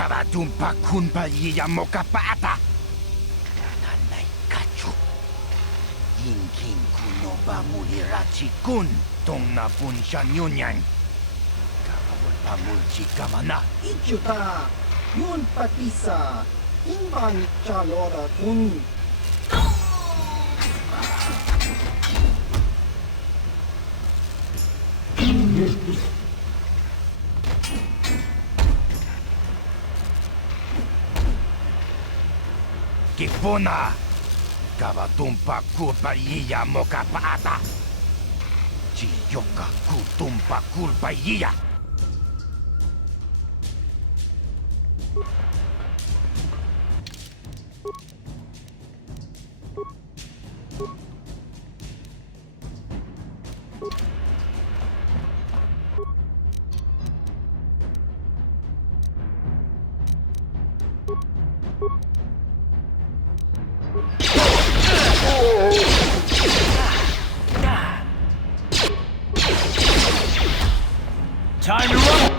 Karatumpa kunpa yiya mokapata. Nanay kachu. Inking kuno ba mulirachi kun tong napun siya nyunyan. Kakabul pamulchi kamana. Ichuta, yun patisa, imbang chalora kun. Kipuna. Karatumpa kurpa yiya mokapata. Chiyoka kutumpa kurpa yiya. Time to run!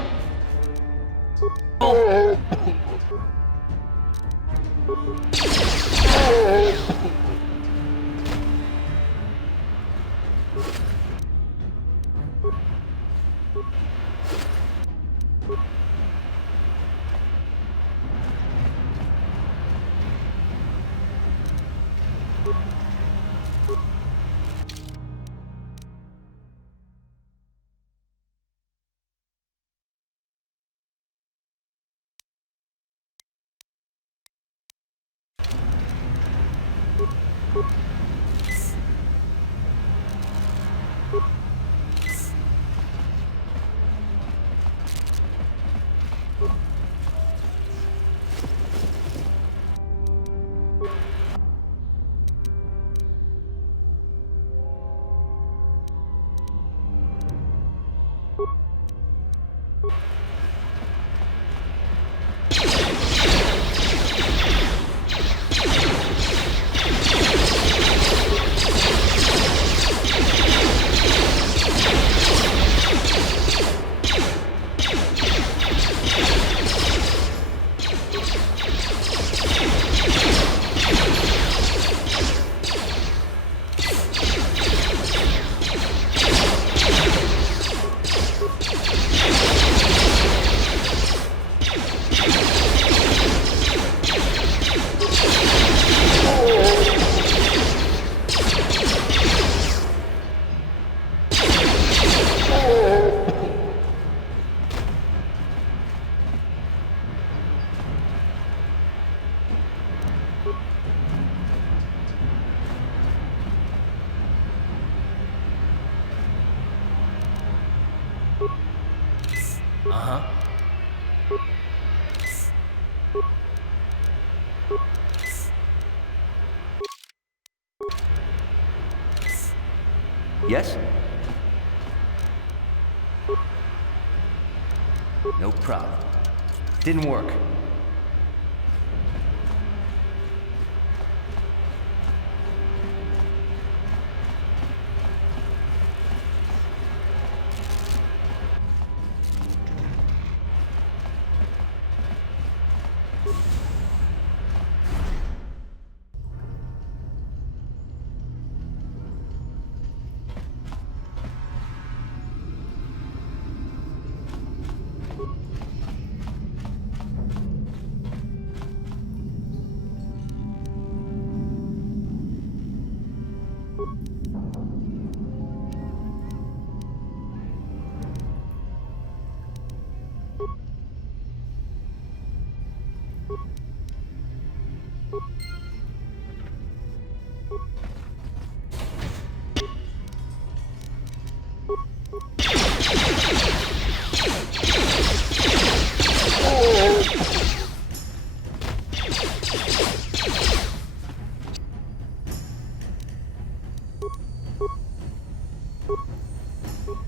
Uh-huh. Yes? No problem. Didn't work.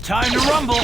Time to rumble!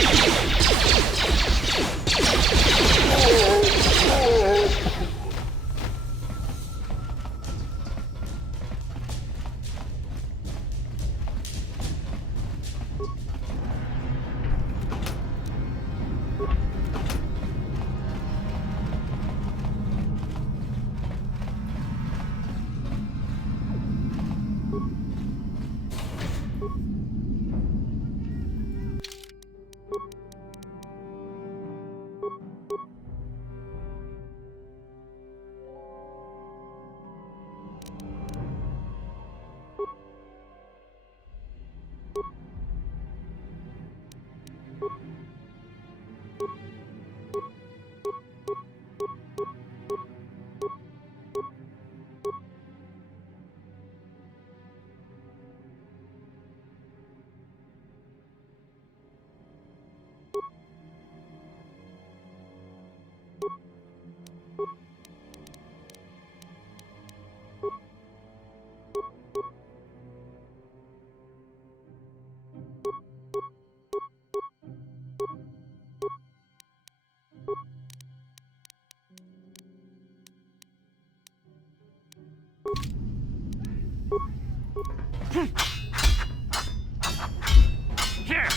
Here.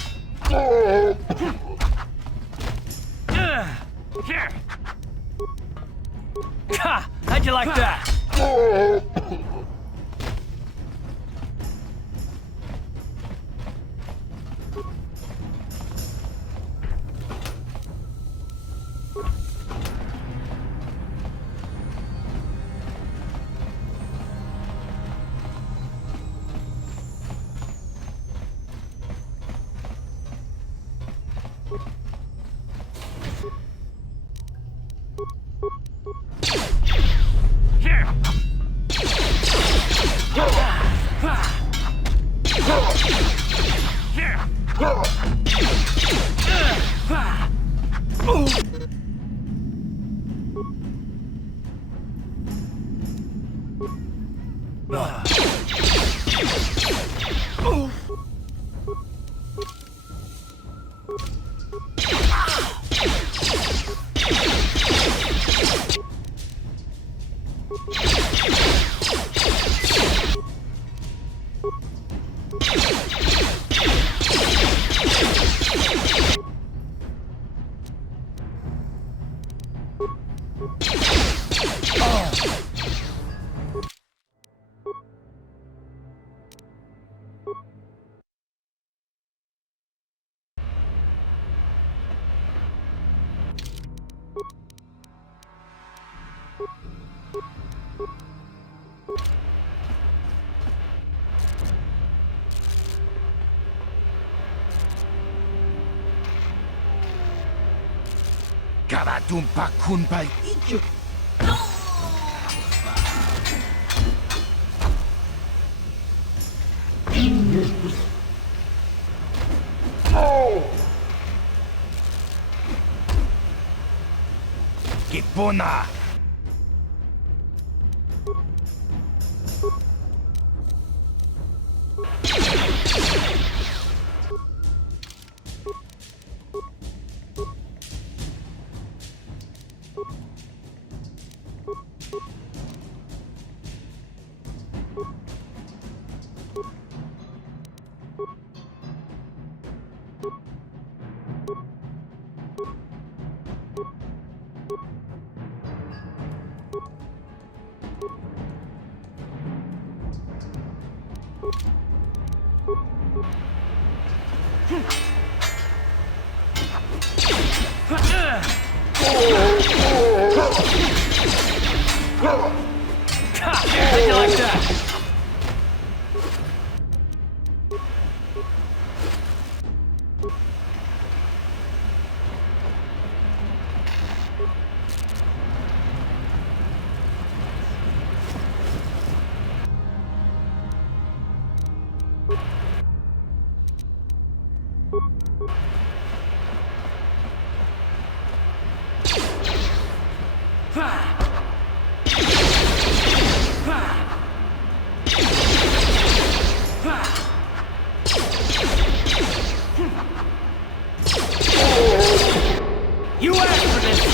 Here. Ha! How'd you like that? Here. Here. Kabadumpa kunpa Idiot! Kipuna. How'd you like that? You asked for this!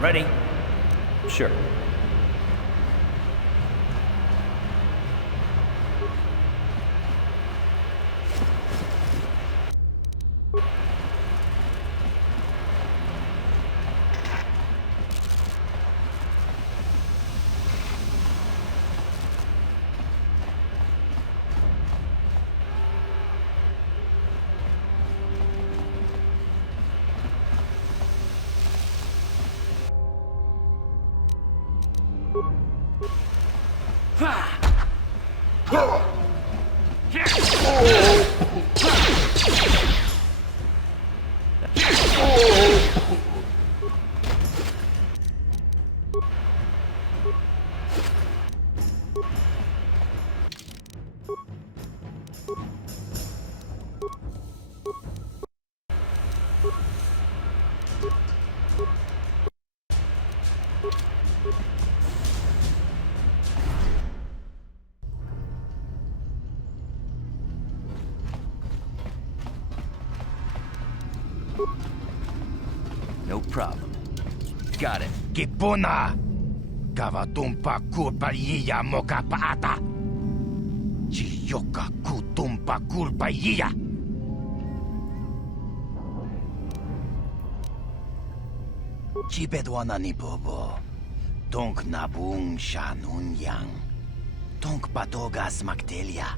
Ready? Sure. No problem. Got it. Kipuna! Kavatumpa kurpaljiya mokapaata! Chiyoka kutumpa kurpaljiya! Chibedwana ni bobo. Tonk nabung shanun yang. Tonk patogas maktelia.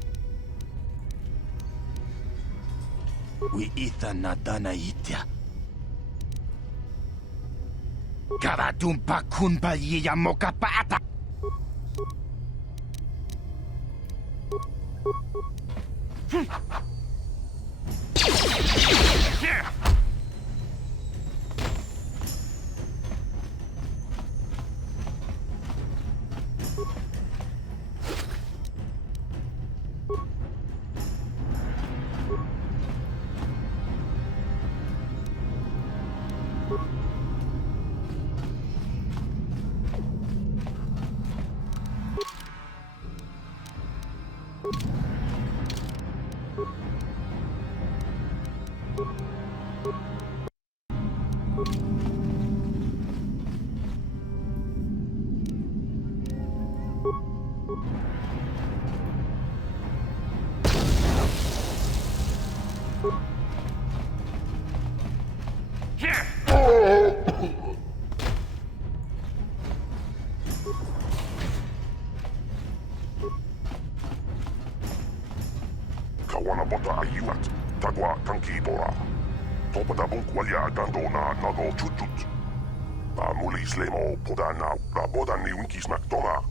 We itha nadana itya. Kavatumpa kunpaljiya mokapaata! Kawanabota ayuat, tagwa tankibora. Topadabunk walya gandona nago chutut. Muli slemo podana rabodan ni winkis makdona.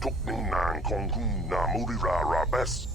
Tukning nang kongun na murira rabes.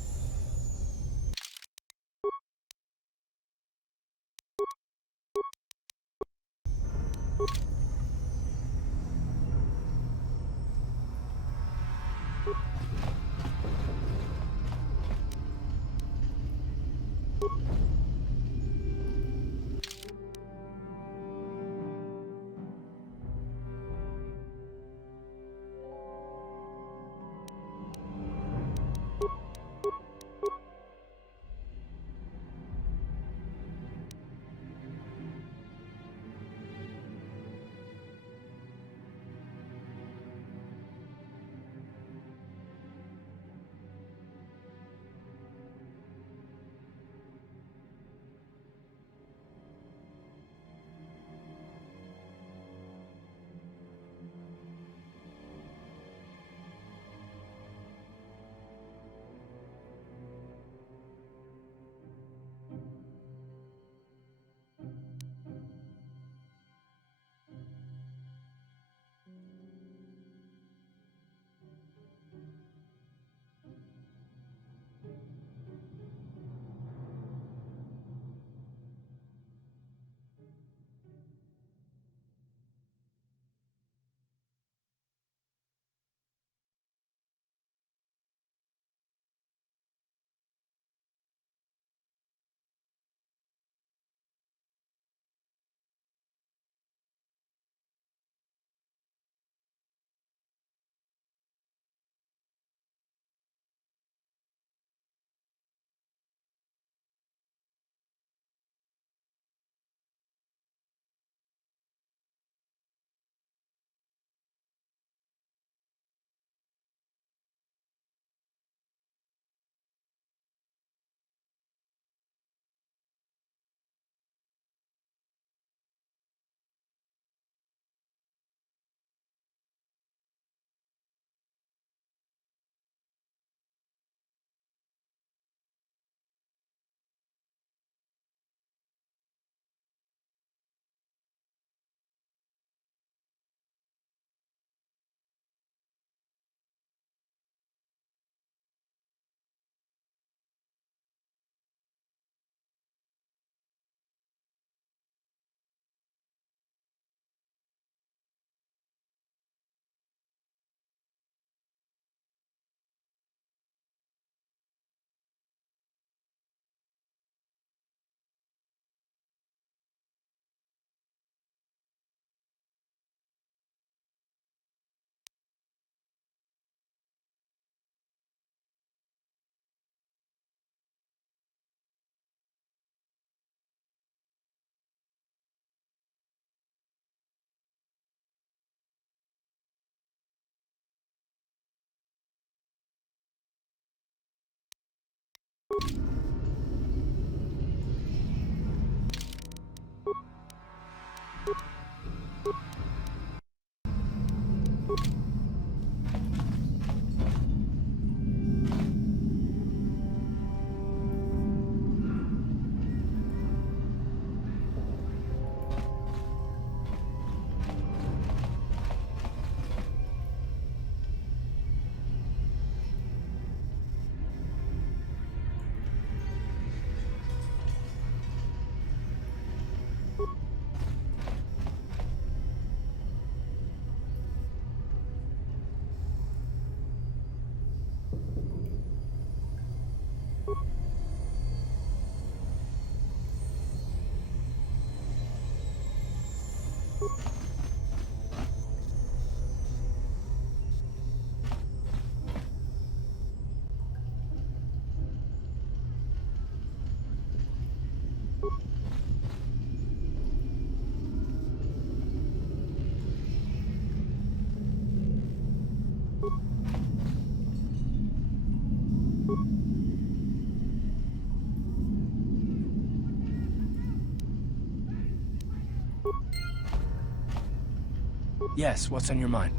Yes, what's on your mind?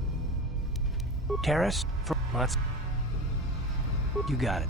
Terrace? Let's... You got it.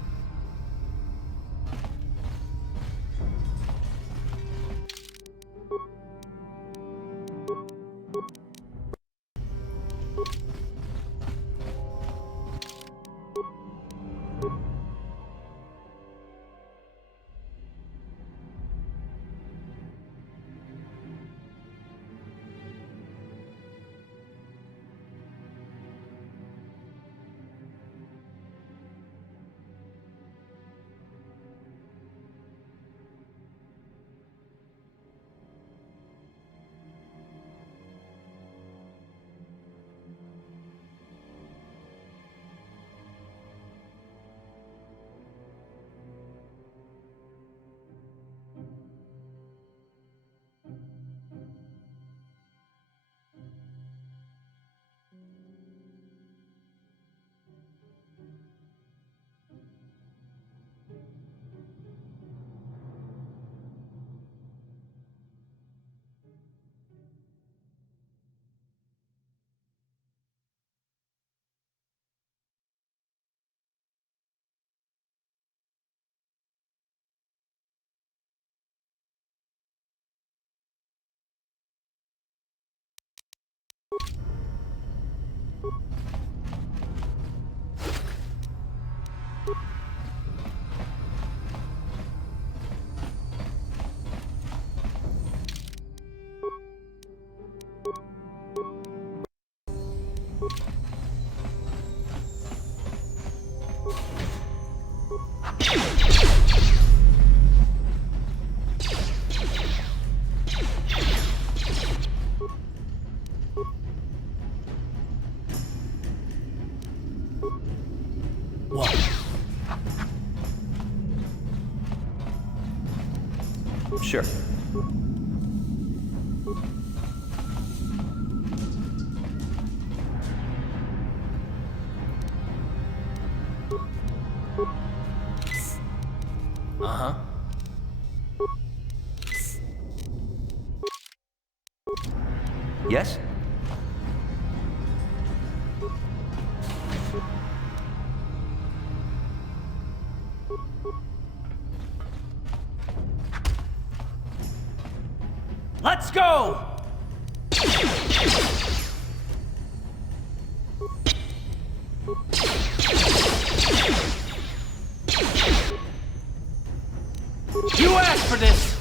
What? Sure. Uh-huh. Yes? Let's go! You asked for this!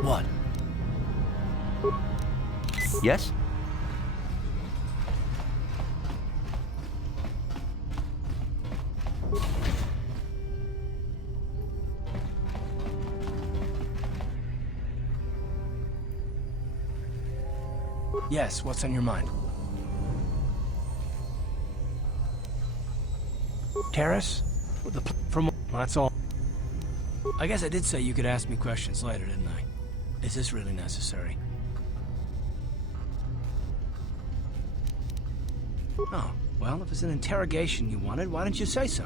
What? Yes? Yes, what's on your mind? Terrace? From that's all. I guess I did say you could ask me questions later, didn't I? Is this really necessary? Oh, well, if it's an interrogation you wanted, why didn't you say so?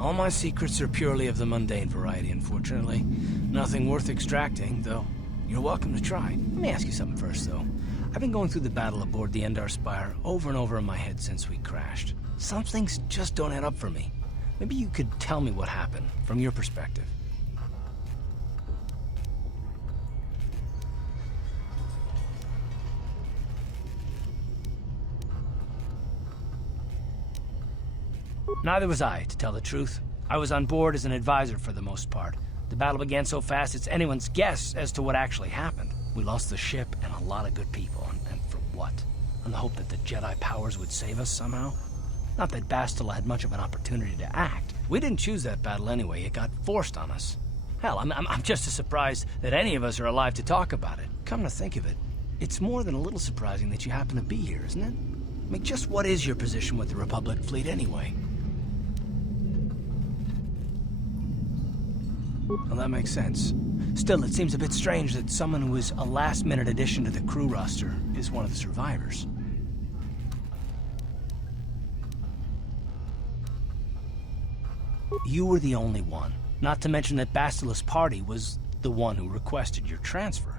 All my secrets are purely of the mundane variety, unfortunately. Nothing worth extracting, though you're welcome to try. Let me ask you something first, though. I've been going through the battle aboard the Endar Spire over and over in my head since we crashed. Some things just don't add up for me. Maybe you could tell me what happened, from your perspective. Neither was I, to tell the truth. I was on board as an advisor for the most part. The battle began so fast it's anyone's guess as to what actually happened. We lost the ship and a lot of good people, and for what? On the hope that the Jedi powers would save us somehow? Not that Bastila had much of an opportunity to act. We didn't choose that battle anyway, it got forced on us. Hell, I'm just as surprised that any of us are alive to talk about it. Come to think of it, it's more than a little surprising that you happen to be here, isn't it? I mean, just what is your position with the Republic fleet anyway? Well, that makes sense. Still, it seems a bit strange that someone who is a last-minute addition to the crew roster is one of the survivors. You were the only one. Not to mention that Bastila's party was the one who requested your transfer.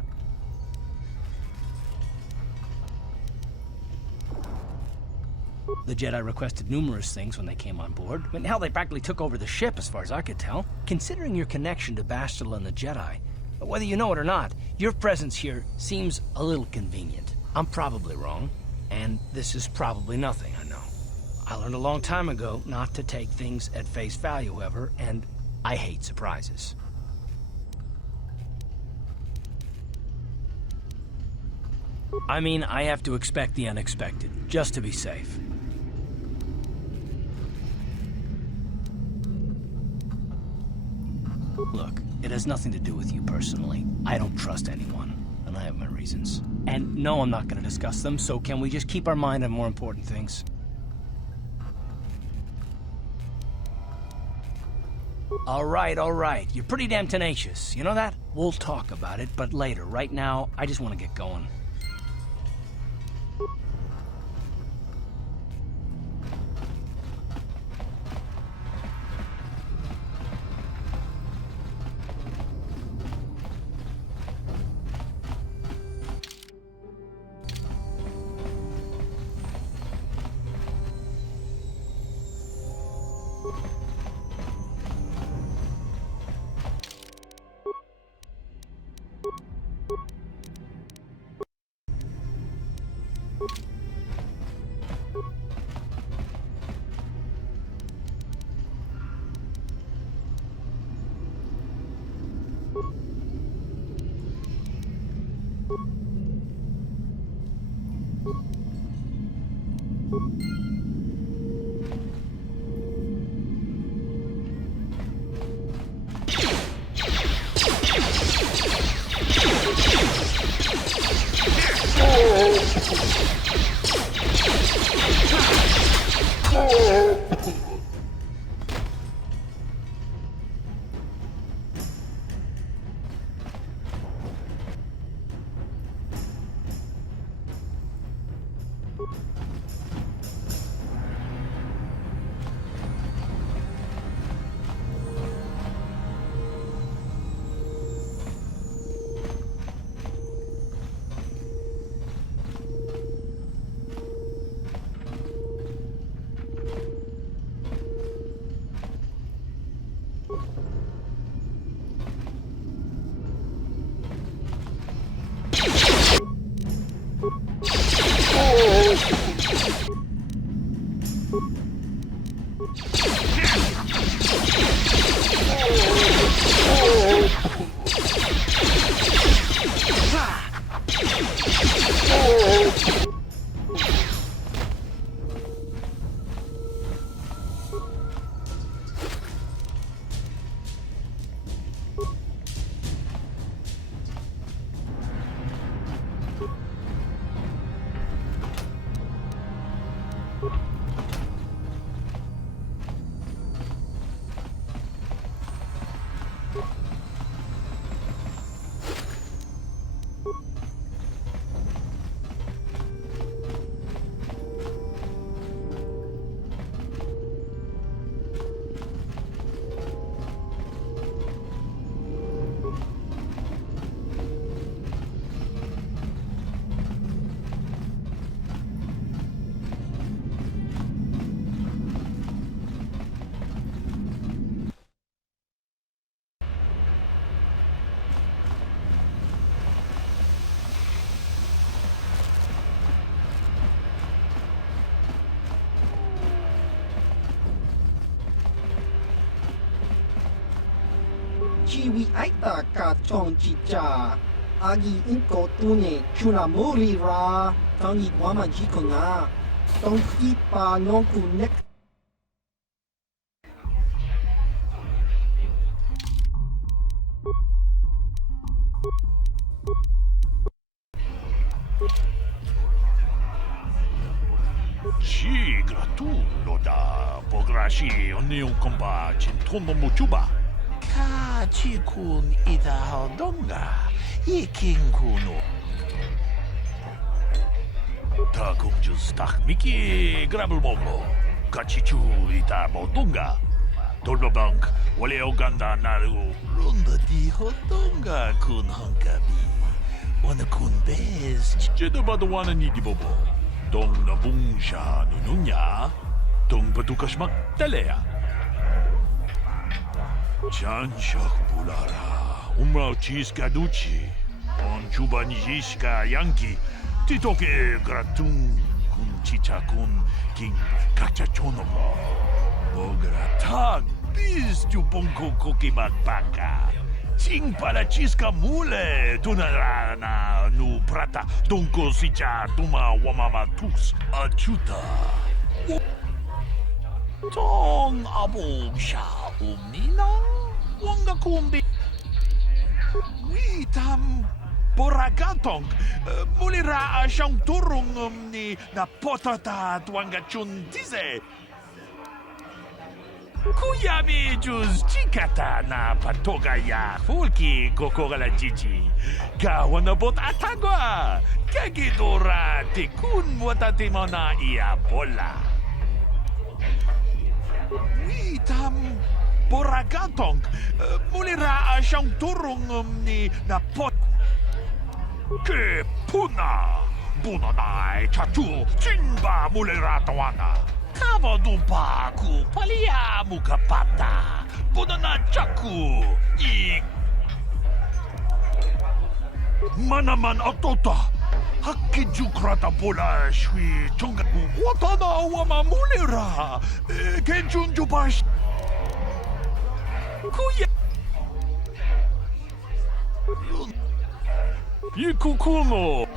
The Jedi requested numerous things when they came on board. I mean, hell, they practically took over the ship, as far as I could tell. Considering your connection to Bastila and the Jedi, whether you know it or not, your presence here seems a little convenient. I'm probably wrong, and this is probably nothing, I know. I learned a long time ago not to take things at face value, however, and I hate surprises. I mean, I have to expect the unexpected, just to be safe. Look, it has nothing to do with you personally. I don't trust anyone, and I have my reasons. And no, I'm not going to discuss them, so can we just keep our mind on more important things? All right. You're pretty damn tenacious. You know that? We'll talk about it, but later. Right now, I just want to get going. Chiwi aita ka chong chicha. Agi inko tune chunamuri ra. Tangi wama jiko nga. Tong hipa nonku nek. Sì, gratullo da Pograshi Oneo Komba Chintono Muchuba. Kachikun Ida Haldonga, Ikinkuno. Takumjus Takmiki Grabelmogo, Kachichu Ita Bodunga. Tolbabank, Wale Oganda Naru, Runda di Hodonga Kun Hankabi. Wana Kun Bez, Jedabadawana Nidibobo. Dong Nabungsha Nununya, Dong Badukashmak Telea. Chanshak Bulara, Umrao Chiska Duchi, On Chubanishka Yankee, Titoke Gratung, Kun Chicha Kun, King Kachachonomo, Bogra Tag, Biz Chuponko Kokimak Banka. Ching para chiska mule, tunarana nu prata, donko sicha tuma wamama tus achuta. Tong abo sha umnina, wanga kumbi. Witam boragatong, mulira asyang turong ni na potata tuanga chun dize. Kuyami juz chikata na patoga ya fulki kokora jiji. Gawa na bot atagwa. Kagidora tikun watatimona iya bola. Witam boragatong. Mulira asyang turong ni na pot. Ke puna. Bunanay chachu. Chinba mulira tawana. Kavadumpa ku palia mukapata. Bunana chaku. Manaman otota. Hakijukrata bola shwi chongaku. Watana wama mulira. Kenjun jubash. Kuya. Yikukuno.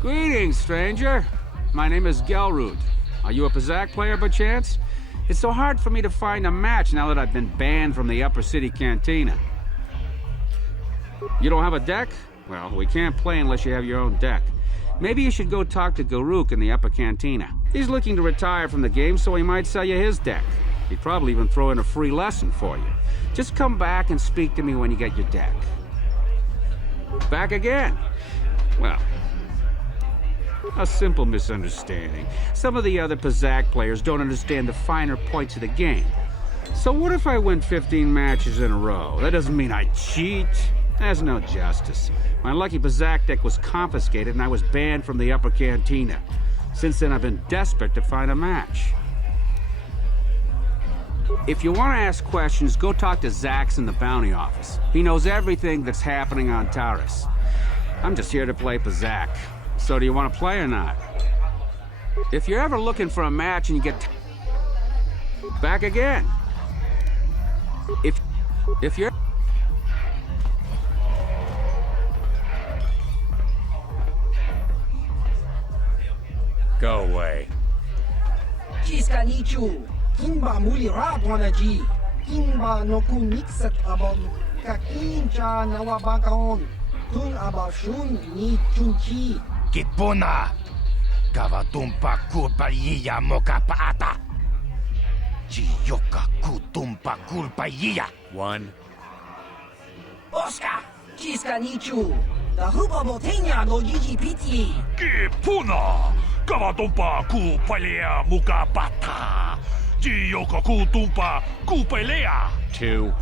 Greetings, stranger. My name is Gelroot. Are you a Pazak player by chance? It's so hard for me to find a match now that I've been banned from the Upper City Cantina. You don't have a deck? Well, we can't play unless you have your own deck. Maybe you should go talk to Garuk in the Upper Cantina. He's looking to retire from the game, so he might sell you his deck. He'd probably even throw in a free lesson for you. Just come back and speak to me when you get your deck. Back again? Well, a simple misunderstanding. Some of the other Pazak players don't understand the finer points of the game. So what if I win 15 matches in a row? That doesn't mean I cheat. There's no justice. My lucky Pazak deck was confiscated and I was banned from the upper cantina. Since then, I've been desperate to find a match. If you want to ask questions, go talk to Zax in the bounty office. He knows everything that's happening on Taurus. I'm just here to play Pazak. So do you want to play or not? If you're ever looking for a match and you get... Back again. If you're... Go away. Jiska nichu, kimba muli radwanaji, kimba no kunixat abon, kakincha nawabakaon, tung abashun ni chunchi. Kipuna! Kavatumpa kulpaiya mokapaata! Chiyoka kutumpa kulpaiya! 1. Oscar, jiska nichu, the hupa botenya no jiji piti. Kipuna! Kavatumpa kupalea mukapata! Jiyoka kutumpa kupelea! 2.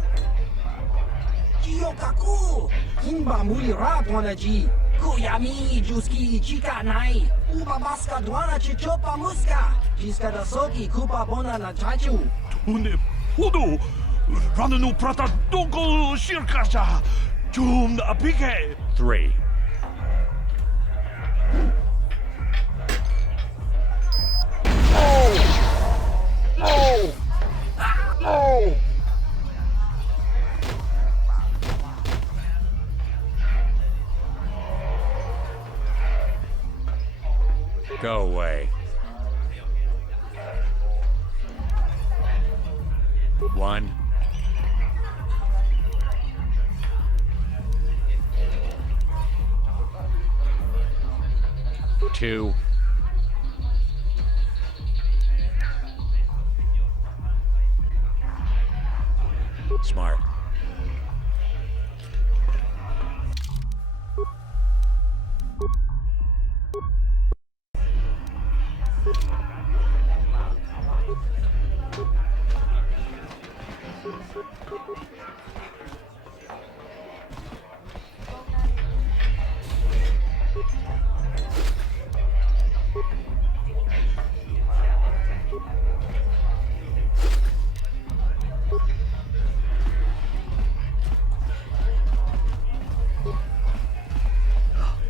Jiyokaku, kimba muli radwanaji, kuyami juski chika nai, uba baska dwana chichopa muska, jiska da soki kupa bona na chachu. Tune pudu! Rananu prata donko shirkasha! Jum apike! 3. Go away. 1. 2. Smart.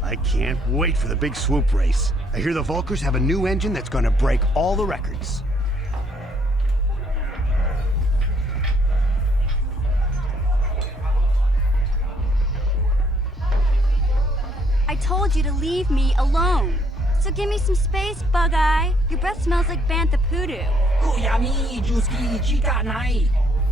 I can't wait for the big swoop race. I hear the Volkers have a new engine that's gonna break all the records. I told you to leave me alone. So give me some space, Bug-Eye. Your breath smells like Bantha Poodoo. Kuyami juski chika nai,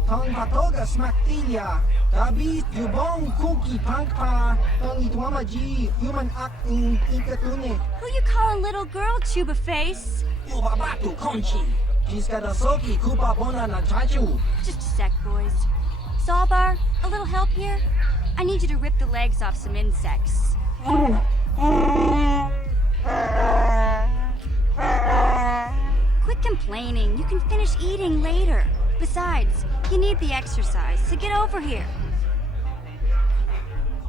tong patoga smaktilia, tabi yubong kuki pangpa, tong itwamaji human acting ikatune, Who you calling little girl, Chuba Face? ubabatu konchi, jiska da soki kupa bona na chachu. Just a sec, boys. Sawbar, a little help here? I need you to rip the legs off some insects. Quit complaining. You can finish eating later. Besides, you need the exercise, so get over here.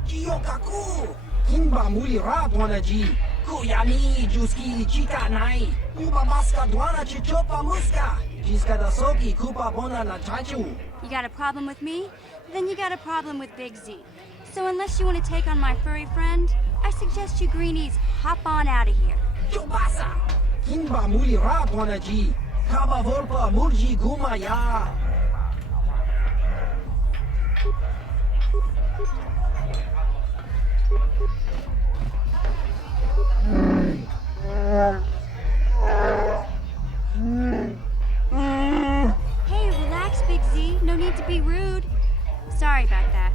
Jiyokaku, kimba muli radwanaji, kuyami juski chika nai, ubabaska dwana chichopa muska, jiska da soki kupa bona na chachu. You got a problem with me? Then you got a problem with Big Z. So unless you want to take on my furry friend, I suggest you greenies hop on out of here. Chubasa, kimba muli radwanaji, kaba volpa murji gumaya. Hey, relax, Big Z. No need to be rude. Sorry about that.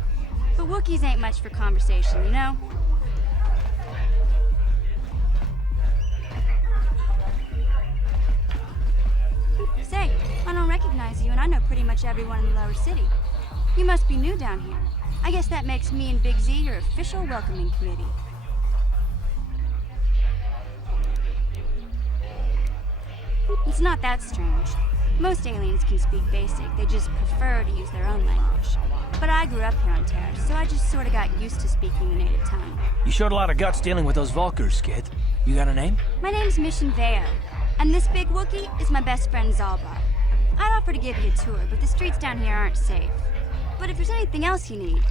But Wookiees ain't much for conversation, you know? Say, I don't recognize knows you, and I know pretty much everyone in the lower city. You must be new down here. I guess that makes me and Big Z your official welcoming committee. It's not that strange. Most aliens can speak basic, they just prefer to use their own language. But I grew up here on Terra, so I just sort of got used to speaking the native tongue. You showed a lot of guts dealing with those Vulkars, kid. You got a name? My name's Mission Veo, and this big Wookiee is my best friend Zalbar. I'd offer to give you a tour, but the streets down here aren't safe. But if there's anything else you need...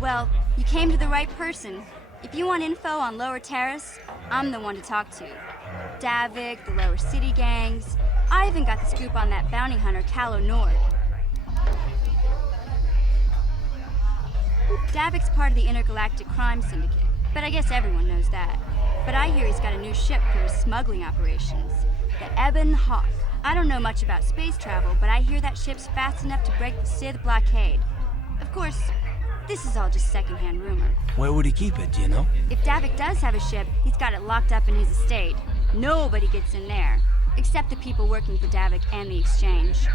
Well, you came to the right person. If you want info on Lower Terrace, I'm the one to talk to. Davik, the Lower City gangs. I even got the scoop on that bounty hunter, Calo Nord. Davik's part of the Intergalactic Crime Syndicate, but I guess everyone knows that. But I hear he's got a new ship for his smuggling operations, the Ebon Hawk. I don't know much about space travel, but I hear that ship's fast enough to break the Sith blockade. Of course, this is all just secondhand rumor. Where would he keep it, do you know? If Davik does have a ship, he's got it locked up in his estate. Nobody gets in there, except the people working for Davik and the Exchange.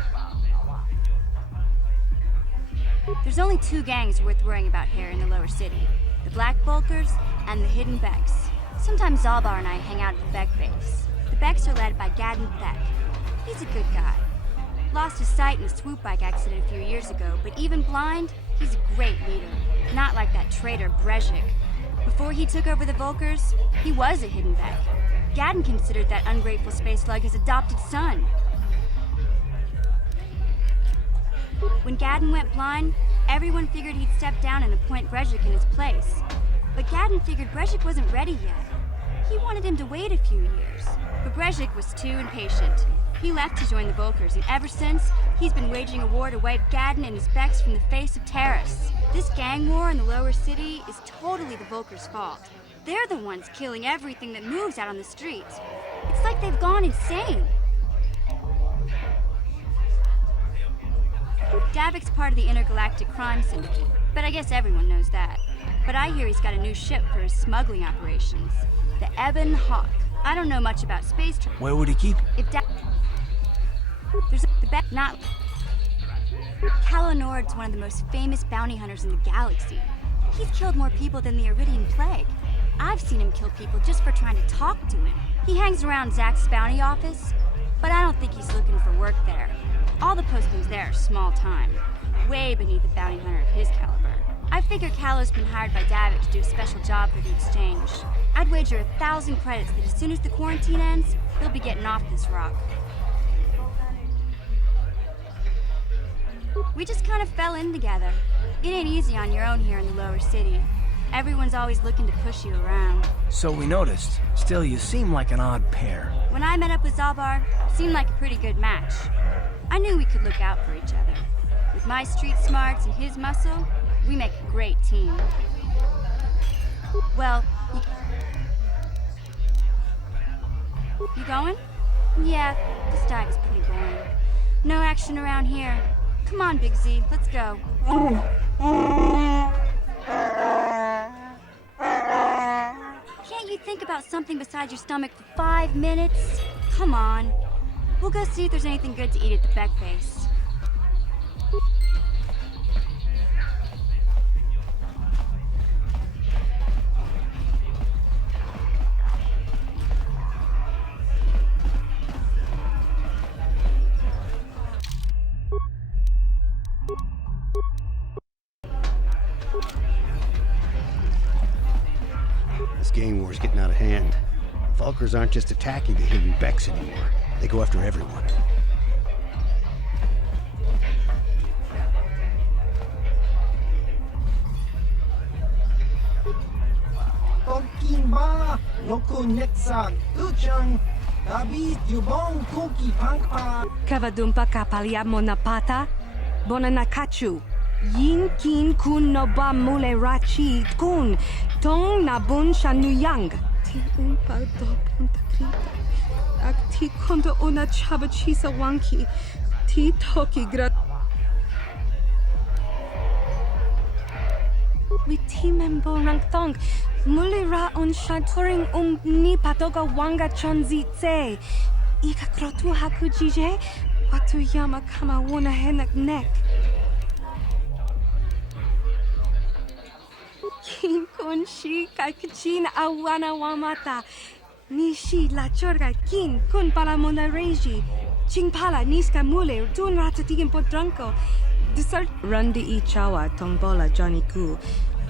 There's only two gangs worth worrying about here in the lower city. The Black Vulkars and the Hidden Becks. Sometimes Zalbar and I hang out at the Beck base. The Becks are led by Gadden Beck. He's a good guy. Lost his sight in a swoop bike accident a few years ago, but even blind, he's a great leader. Not like that traitor Brezhik. Before he took over the Vulkars, he was a Hidden Beck. Gadden considered that ungrateful space slug his adopted son. When Gadden went blind, everyone figured he'd step down and appoint Brezhik in his place. But Gadden figured Brezhik wasn't ready yet. He wanted him to wait a few years. But Brezhik was too impatient. He left to join the Vulkars, and ever since, he's been waging a war to wipe Gadden and his Becks from the face of Terrace. This gang war in the lower city is totally the Vulkars' fault. They're the ones killing everything that moves out on the streets. It's like they've gone insane. Davik's part of the Intergalactic Crime Syndicate, but I guess everyone knows that. But I hear he's got a new ship for his smuggling operations, the Ebon Hawk. I don't know much about space travel. Where would he keep it? If there's the Beck, not... Calo Nord's one of the most famous bounty hunters in the galaxy. He's killed more people than the Iridian Plague. I've seen him kill people just for trying to talk to him. He hangs around Zach's bounty office, but I don't think he's looking for work there. All the postings there are small time, way beneath a bounty hunter of his caliber. I figure Calo's been hired by Davik to do a special job for the Exchange. I'd wager 1,000 credits that as soon as the quarantine ends, he'll be getting off this rock. We just kind of fell in together. It ain't easy on your own here in the lower city. Everyone's always looking to push you around. So we noticed. Still, you seem like an odd pair. When I met up with Zalbar, it seemed like a pretty good match. I knew we could look out for each other. With my street smarts and his muscle, we make a great team. Well, you going? Yeah, this dive is pretty boring. No action around here. Come on, Big Z, let's go. Can't you think about something besides your stomach for 5 minutes? Come on. We'll go see if there's anything good to eat at the Beck base. This gang war's getting out of hand. Vulkars aren't just attacking the Hidden Becks anymore. They go after everyone. Tolkimba, Loko Netsa, Uchang, David Yubong Kuki Pankpa. Kavadumpa kapalia monapata, bonanakachu. Yin kin kun noba mule rachi kun, tong nabun shanuyang. Ti umpa do punta krita. Ti kondo ona chabachisa wanki. Ti toki gra. Witimembo rangthong. Mulira on shaturing ni patoga wanga chonzitse. Ika krotu hakujije. Watu yama kama wuna henak nek. Kin kun shi kakachin awana wamata. Nishi la chorga kin kun pala mona reji. Ching pala niska mule tun ratatigin potranko. Desert Rundi I chawa tongbola Johnny Ku.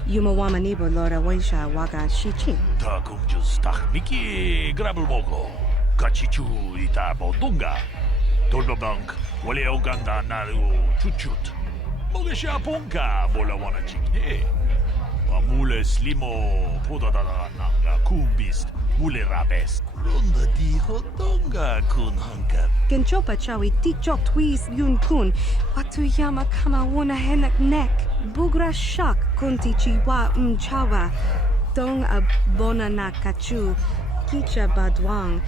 Yumawama nibo lora waisha waga shichin. Ta kumjus tak miki grabul moko. Kachichu ita bodunga. Tolbabank wale oganda naru chuchut. Mogesha ponka bola wana chikne. Mule slimo podadada nanga kumbist. Mule rabes. Kulunda di hodonga kun hanka. Genchopa chawi tichok twis yun kun. Watu yama kama wona henak nek. Bugra shak kunti chiwa chawa. Dong abona na kachu. Kicha badwang.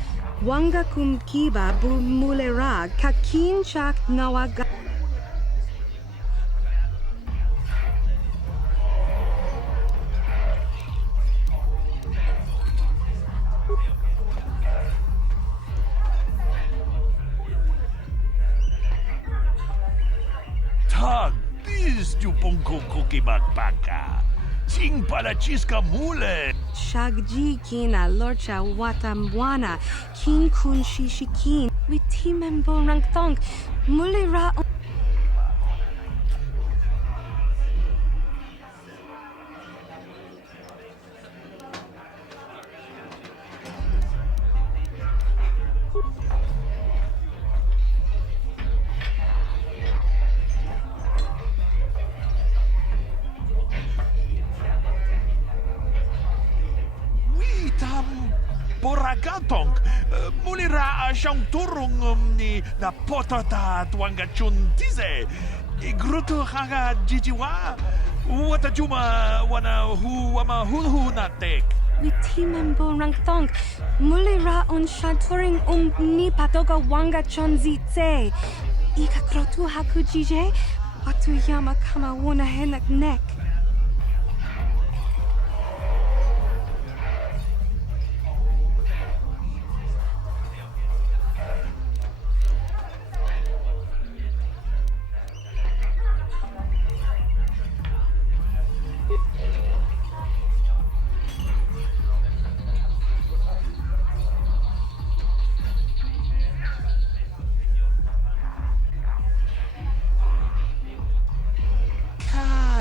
Wanga kum kiba bu mulera. Kakin chak nawaga. Tag, bis du ponko koki bakbaka. Sing pala chiska mule. Shagji kina lorcha watamwana. Kin kun shishikin. Witimembo rangthong. Mulira on. Boragatong, mulira siyang turong ni na potata tuangachun tize. Igruto haga jijiwa. Wata juma wana hu wama hunhu natek. Witimembo rangthong. Mulira on shaturing ni patoga wanga chonzitse. Ika krotu hakujije. Watu yama kama wona henak nek.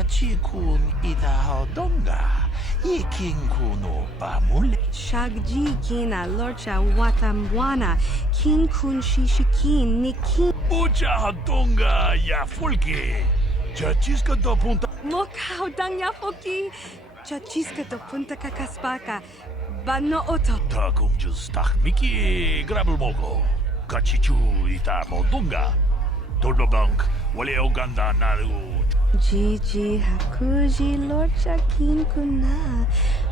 Chikun ida hodonga. Iking kuno pamule. Shagji kina lorcha watamwana. Kin kun shishikin ni kin. Ucha hodonga ya fulki. Chachiska do punta. Mokao dang yafoki. Chachiska do punta kakaspaka. Bano oto. Ta kumjus tak miki grabul moko. Kachichu ita bodunga. Tolbabank wale oganda naru. Gigi hakuji lorcha kin kuna.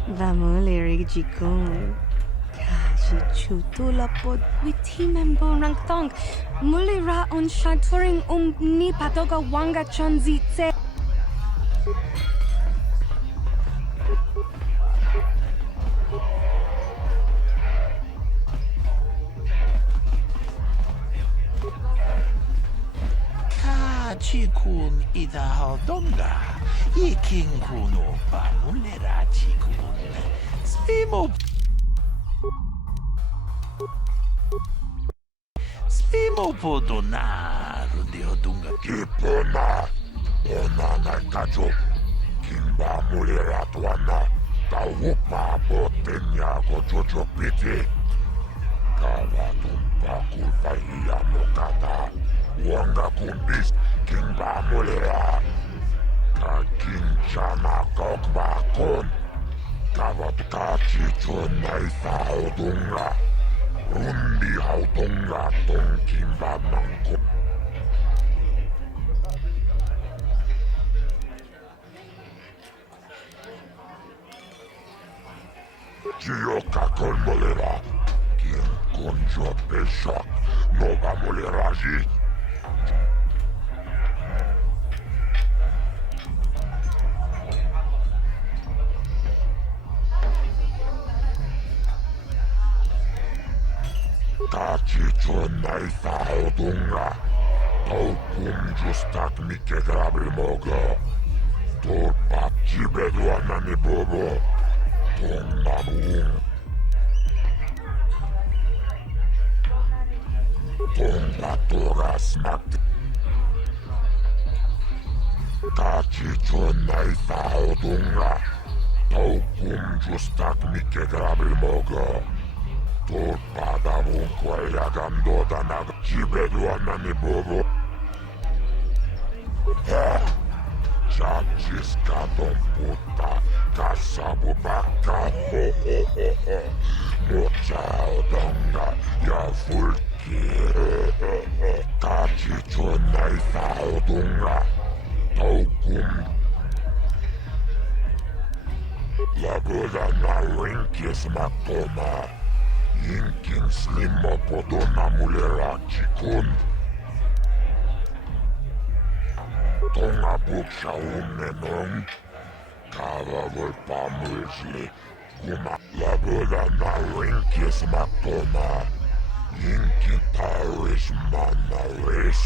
Vamule jikun. Kaji chutula pod. Witimembo rangthong. Mulira on shaturing ni patoga wanga chonzitse. Chikun ida hodonga. Iking kuno pamulera chikun. Spimo podona rundi hodonga. Kipona, ona na kajo. Kimba mulera tuana. Taupa botenya go jojo piti. Kawa tumpa kulpa iya mokata. Wanga kumbis kimba mulera. Kakinchana kokbakon. Kavat kachichon naisa hodunga. Rundi hodunga ton kimba manko. Gio kakon mulera. Quien conjo peshak. No va muleraji. 같이 존나 싸우던가 더욱 굶주스탁 믿게 그랍을 먹어 돌밥 집에도 왔나니 보고 동나무 동바토가 스마트 같이 존나 싸우던가 더욱 굶주스탁 믿게 그랍을 먹어 돌바다 문과에 야간도다 나가 집에도 왔나니 보고 자치스카동 puta kassabu bakka 못자오던가 야풀기 같이 존나 싸우던가 더욱 라보다 나 링키스 막도마 인킨 슬림머 보도나 물레라치군 동아북샤 웃네놈 가밥을 빠물지 구마 라보다 나 링키스 막도마 인킨 타리스 만나리스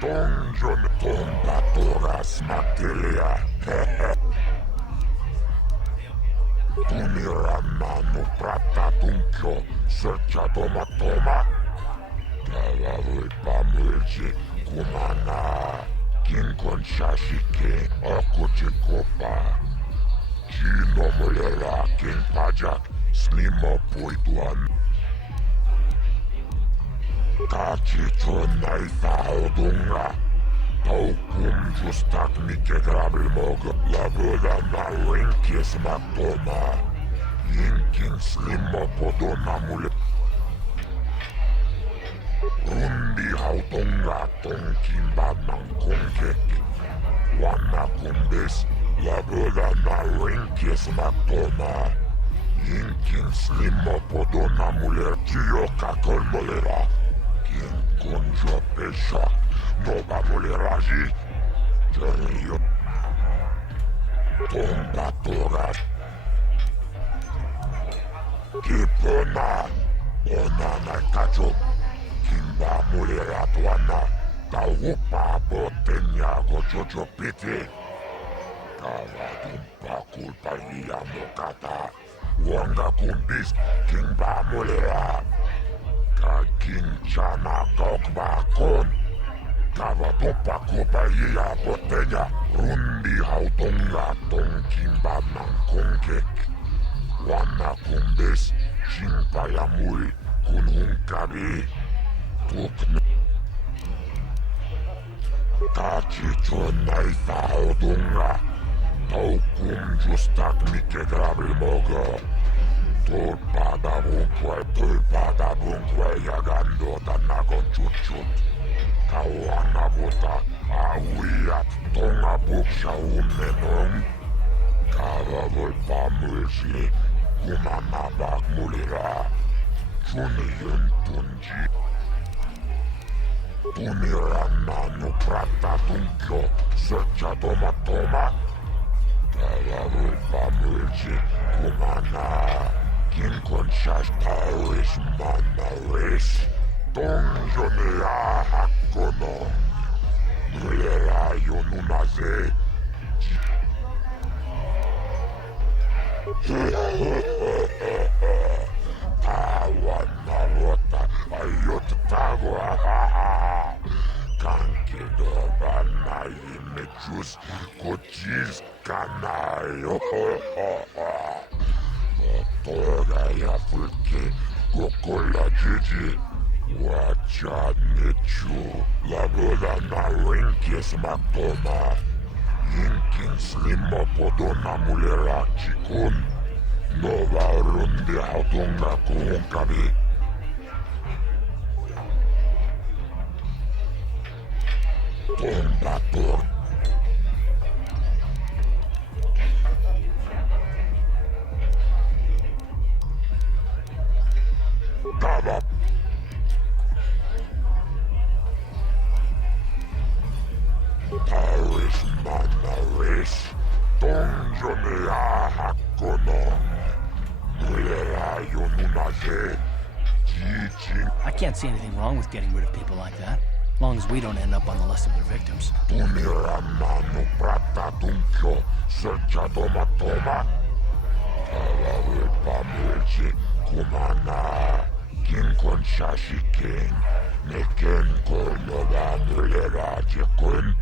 동전 동바토라스 막딜리아 Tuniran manu prata tunkyo serca toma Tawawi pamulji kumana Kinkon shashike aku cikopa Chino mulera king pajak slimo puituan Kachi chonai saudunga Taukum justak mike grabil mogo Labuda na rinkis magtoma Yinkin slimo podona mule Rundi hautonga tongkin badnang kongkek Wana kumbis Labuda na rinkis magtoma Yinkin slimo podona mule Chiyoka kolmolera Kin konjo peshak Nova moleragi Jariyo Tomba toras Kipona Onana kacho Kimba moleratuana Taupa botenya gochocho piti Kawadumpa kulpa mokata Wanga kumbis Kimba molera Kakinchana kokbakon Kava topa kopa iya botenya Rundi hautonga tongkimba nang kongkek Wana kumbes Shimpaya mul kunhungkabi Tukne Kachi chonai saudunga Taukum justak mike grabil mogo Tulpada bunkwe yagando tanagon chut Kawana bota awiyat tonga buksha umenom Karavol pamulsi kumana bak mulira Chuniyun tunji Tuniran nanu prata tunkyo serca toma Karavol pamulsi kumana Kinkon shash taris manaris Tongjonea hakono Mulera yonunaze Tawana rota ayot tago Kankido banai mechus kochis kanayo Toga ya fulke kokola jiji Wacha nechu Laboda na rinkis magtoma Yinkin slimo podona mulera chikun Nova rundi hautunga kuhunkabi Tombator Tava Paris manaris Tongjonea hakono Mulera yonunaze I can't see anything wrong with getting rid of people like that, as long as we don't end up on the list of their victims. Tuniranmanu pratatuncho serchatomatoma. Talawe pamilchi kumana kinkon shashikin neken konoba mulera jekun.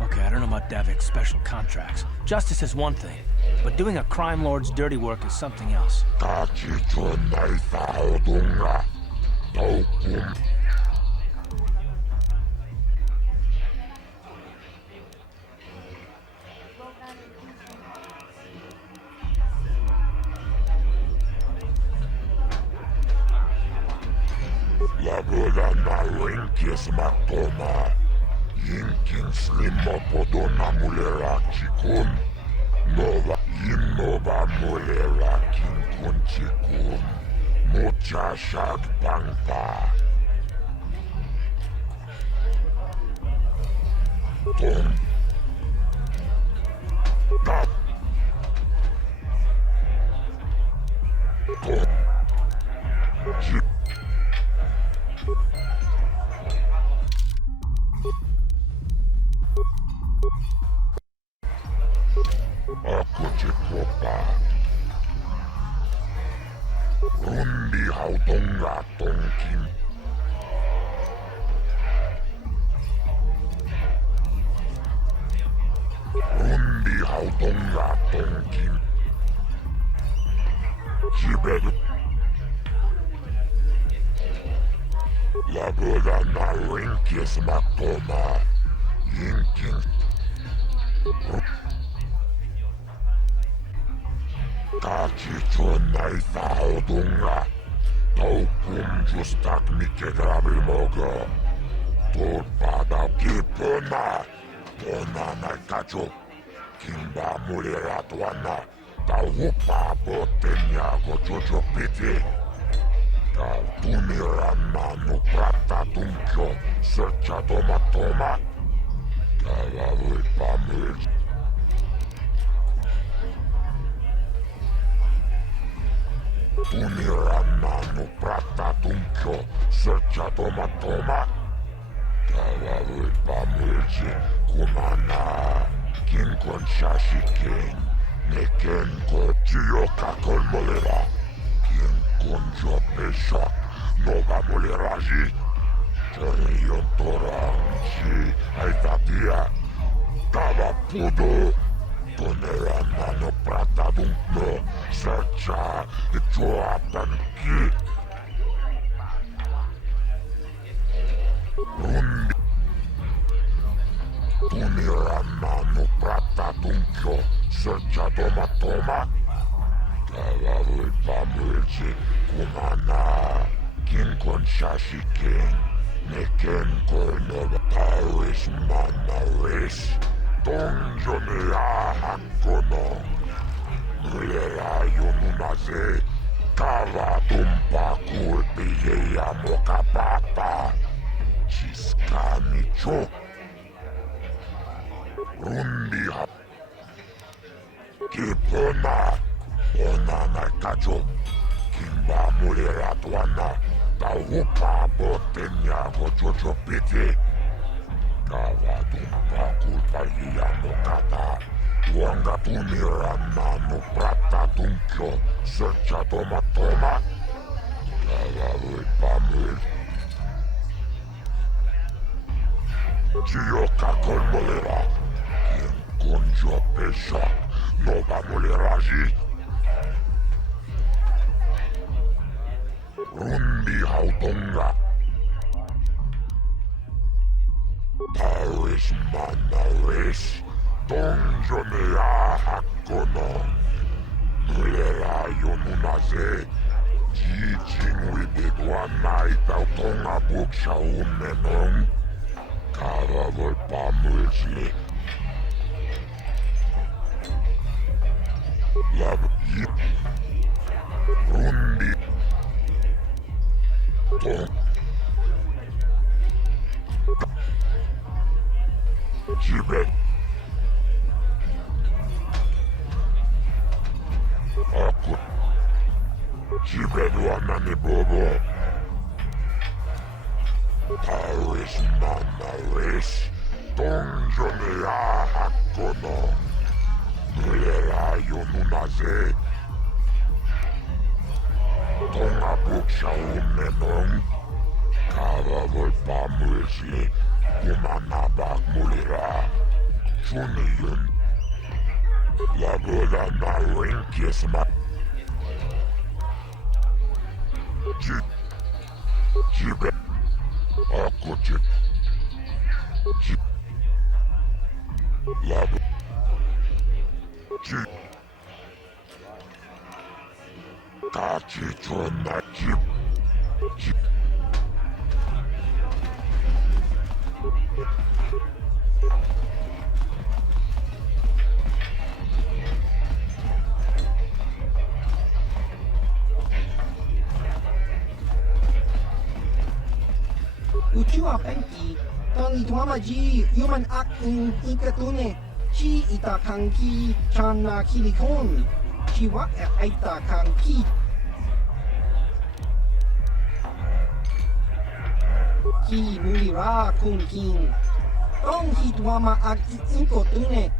Okay, I don't know about Davik's special contracts. Justice is one thing, but doing a crime lord's dirty work is something else. Kachicho naithaodunga taukum. Laboda na rinkis matoma. Yinkin slimo podona mulera chikun. Nova innova mulera kinkun chikun. Mocha shag pangpa. Tom. Tap. Tom. Chip. Aku cikopa. Rundi hautonga tongkin. Rundi hautonga tongkin. Chibed. La boda na rinkis matoma. Yinkin. Kachicho naithaodunga. Taukum justak mike grabilmogo. Tot pada kipona. Pona naikacho. Kimba mulera tuana. Tauhupa botenya gojojo piti. Tau tumiranmanu pratatuncho serchatomatoma. Talawe pamil. Tuniranmanu pratatuncho serchatomatoma. Talawe pamilji kumana kinkon shashikin. Neken ko chiyoka kolmolera. Kinkon jopeshak nova moleraji. Terion toranji aitatia. Tava pudo. Tuniranmanu pratatuncho sercha joatanki. Rundi. Tuniranmanu pratatuncho serchatomatoma. Talawe pamilchi kumana kinkon shashikin. Neken koinova tawis manaris. Donjonea hakono. Mulera yonunaze. Kava tumpa kulpiyeya mokapapa. Chiskamicho. Rundi hap. Kipona. Ona naikacho. Kimba mulera tuana. Tauhupa botenya gojojo piti. Kava tumpa kulpiyeya mokata. Wanga tuniranmanu pratatuncho serchatomatoma. Talawe pamil. Chiyoka kolmolera. Kienkonjo peshak nova moleraji. Rundi hautonga. Tawis manaris. Donjonea hakonon. Mulera yonunaze. Jijing wibigwana itautonga buksha umenon. Karavol pamulsli. Lab yip. Rundi. Ton. Jibet. Aku. Jibet wana ni bobo. Tawis manawis. Tongjonea hakono. Nulerayo nunaze. Tongabuk shaumenong. Kava volpamuisli. Kumanabak mulira. Shuniyun. Lagoda na winkisma. Jibe. Aku jib. Lago. Jib. Kachi chona jib. Jib. Uchiwa penki, tang itwamaji, human ak in ikatune, chi itakanki, chana kilikon, chiwa aita kanki. Ki mulira kunkin, tong hitwama ak inkotune.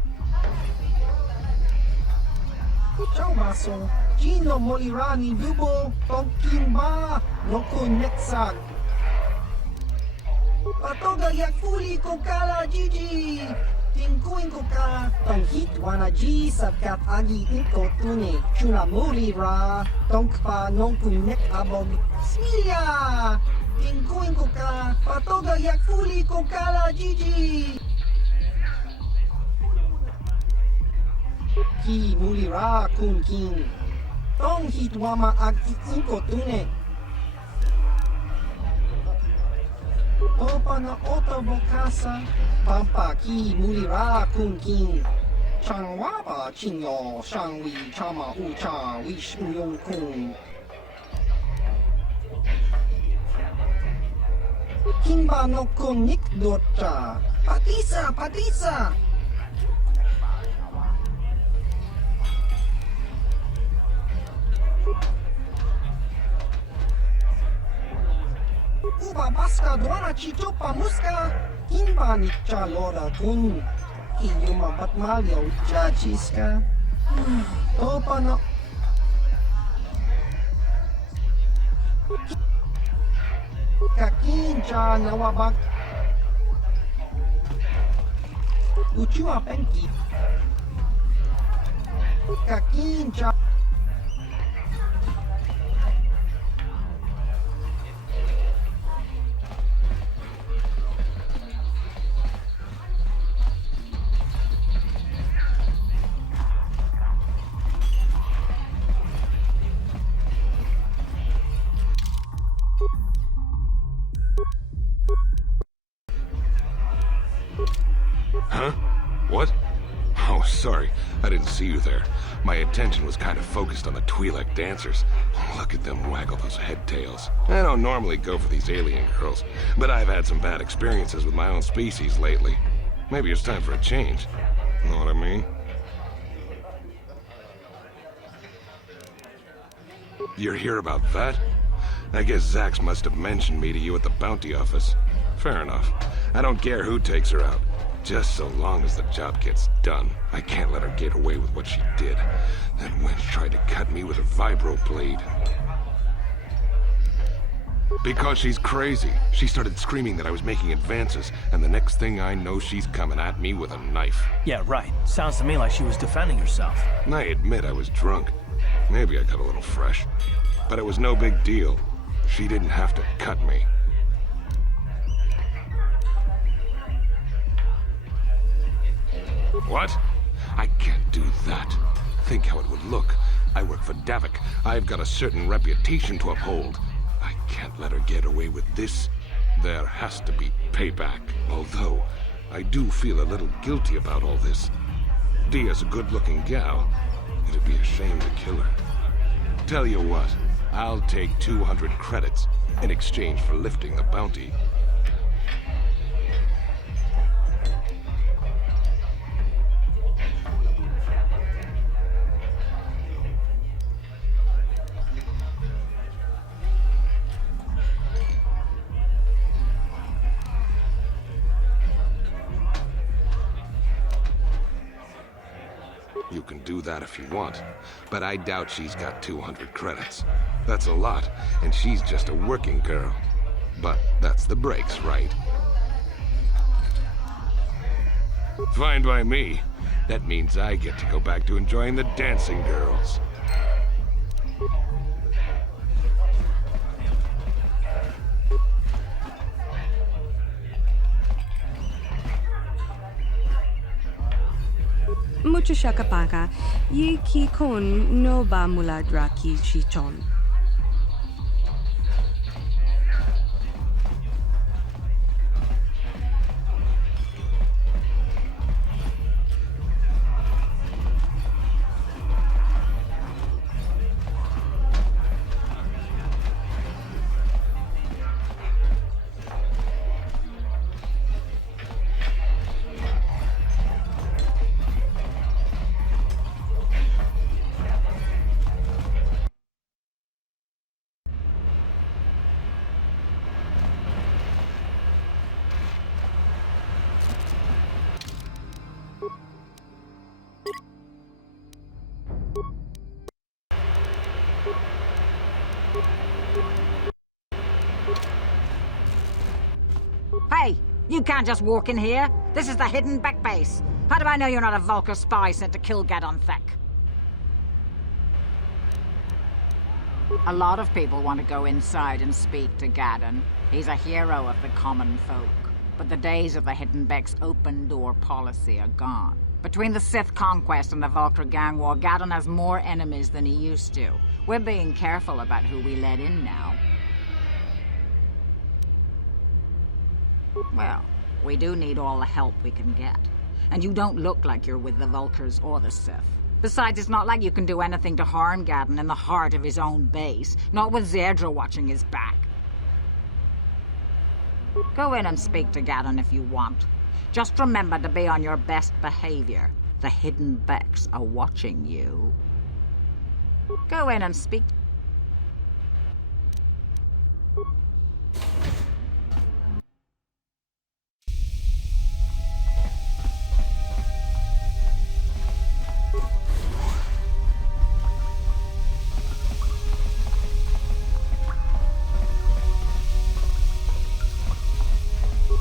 Ciao maso, Gino molira ni dubo, tong kimba, no kuneksag. Patoga yak fuli ko kala Gigi. Tingkuin ko ka. Tong hitwana G sabkat agi inko tune. Chuna muri ra. Tong pa nong kunek abog. Smilia. Tingkuin ko ka. Patoga yak fuli ko kala Gigi. Ki muli ra kun king. Tong hitwama agi inko tune. Opa na oto bokasa, pampa ki mulira kunkin. Changwaba chinyo, shangwi chama ucha, wish uyong kun. Kimba no kunik docha, patisa, patisa. Uba baska dwana chicho pamuska. Kimba ni chalora kun. Iyuma batmalyo chachiska. Topa no. Kakincha nawabak. Uchiwa penki. Kakincha. Huh? What? Oh, sorry. I didn't see you there. My attention was kind of focused on the Twi'lek dancers. Look at them waggle those head tails. I don't normally go for these alien girls, but I've had some bad experiences with my own species lately. Maybe it's time for a change. Know what I mean? You're here about that? I guess Zax must have mentioned me to you at the bounty office. Fair enough. I don't care who takes her out. Just so long as the job gets done. I can't let her get away with what she did. That wench tried to cut me with a vibro blade. Because she's crazy. She started screaming that I was making advances, and the next thing I know, she's coming at me with a knife. Yeah, right. Sounds to me like she was defending herself. I admit I was drunk. Maybe I got a little fresh. But it was no big deal. She didn't have to cut me. What? I can't do that. Think how it would look. I work for Davik. I've got a certain reputation to uphold. I can't let her get away with this. There has to be payback. Although, I do feel a little guilty about all this. Dia's a good-looking gal. It'd be a shame to kill her. Tell you what, I'll take 200 credits in exchange for lifting the bounty. do that if you want, but I doubt she's got 200 credits. That's a lot, and she's just a working girl. But that's the breaks, right? Fine by me. That means I get to go back to enjoying the dancing girls. Mucho shakapaka, yi ki kun no ba muladra ki chichon. Hey, you can't just walk in here. This is the hidden back base. How do I know you're not a Vulcar spy sent to kill Gadon Thek? A lot of people want to go inside and speak to Gadon. He's a hero of the common folk. But the days of the Hidden Beck's open-door policy are gone. Between the Sith conquest and the Vulcar gang war, Gadon has more enemies than he used to. We're being careful about who we let in now. Well, we do need all the help we can get. And you don't look like you're with the Vulcars or the Sith. Besides, it's not like you can do anything to harm Gadon in the heart of his own base. Not with Zerdra watching his back. Go in and speak to Gadon if you want. Just remember to be on your best behavior. The Hidden Becks are watching you. Go in and speak.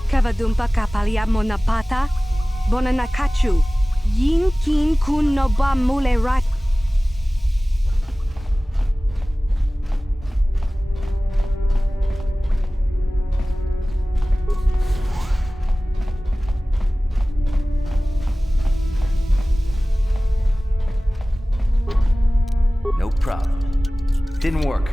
Kavadumpa kapalia monapata, bonanakachu, yin kin kun no ba mule rat. No problem. Didn't work.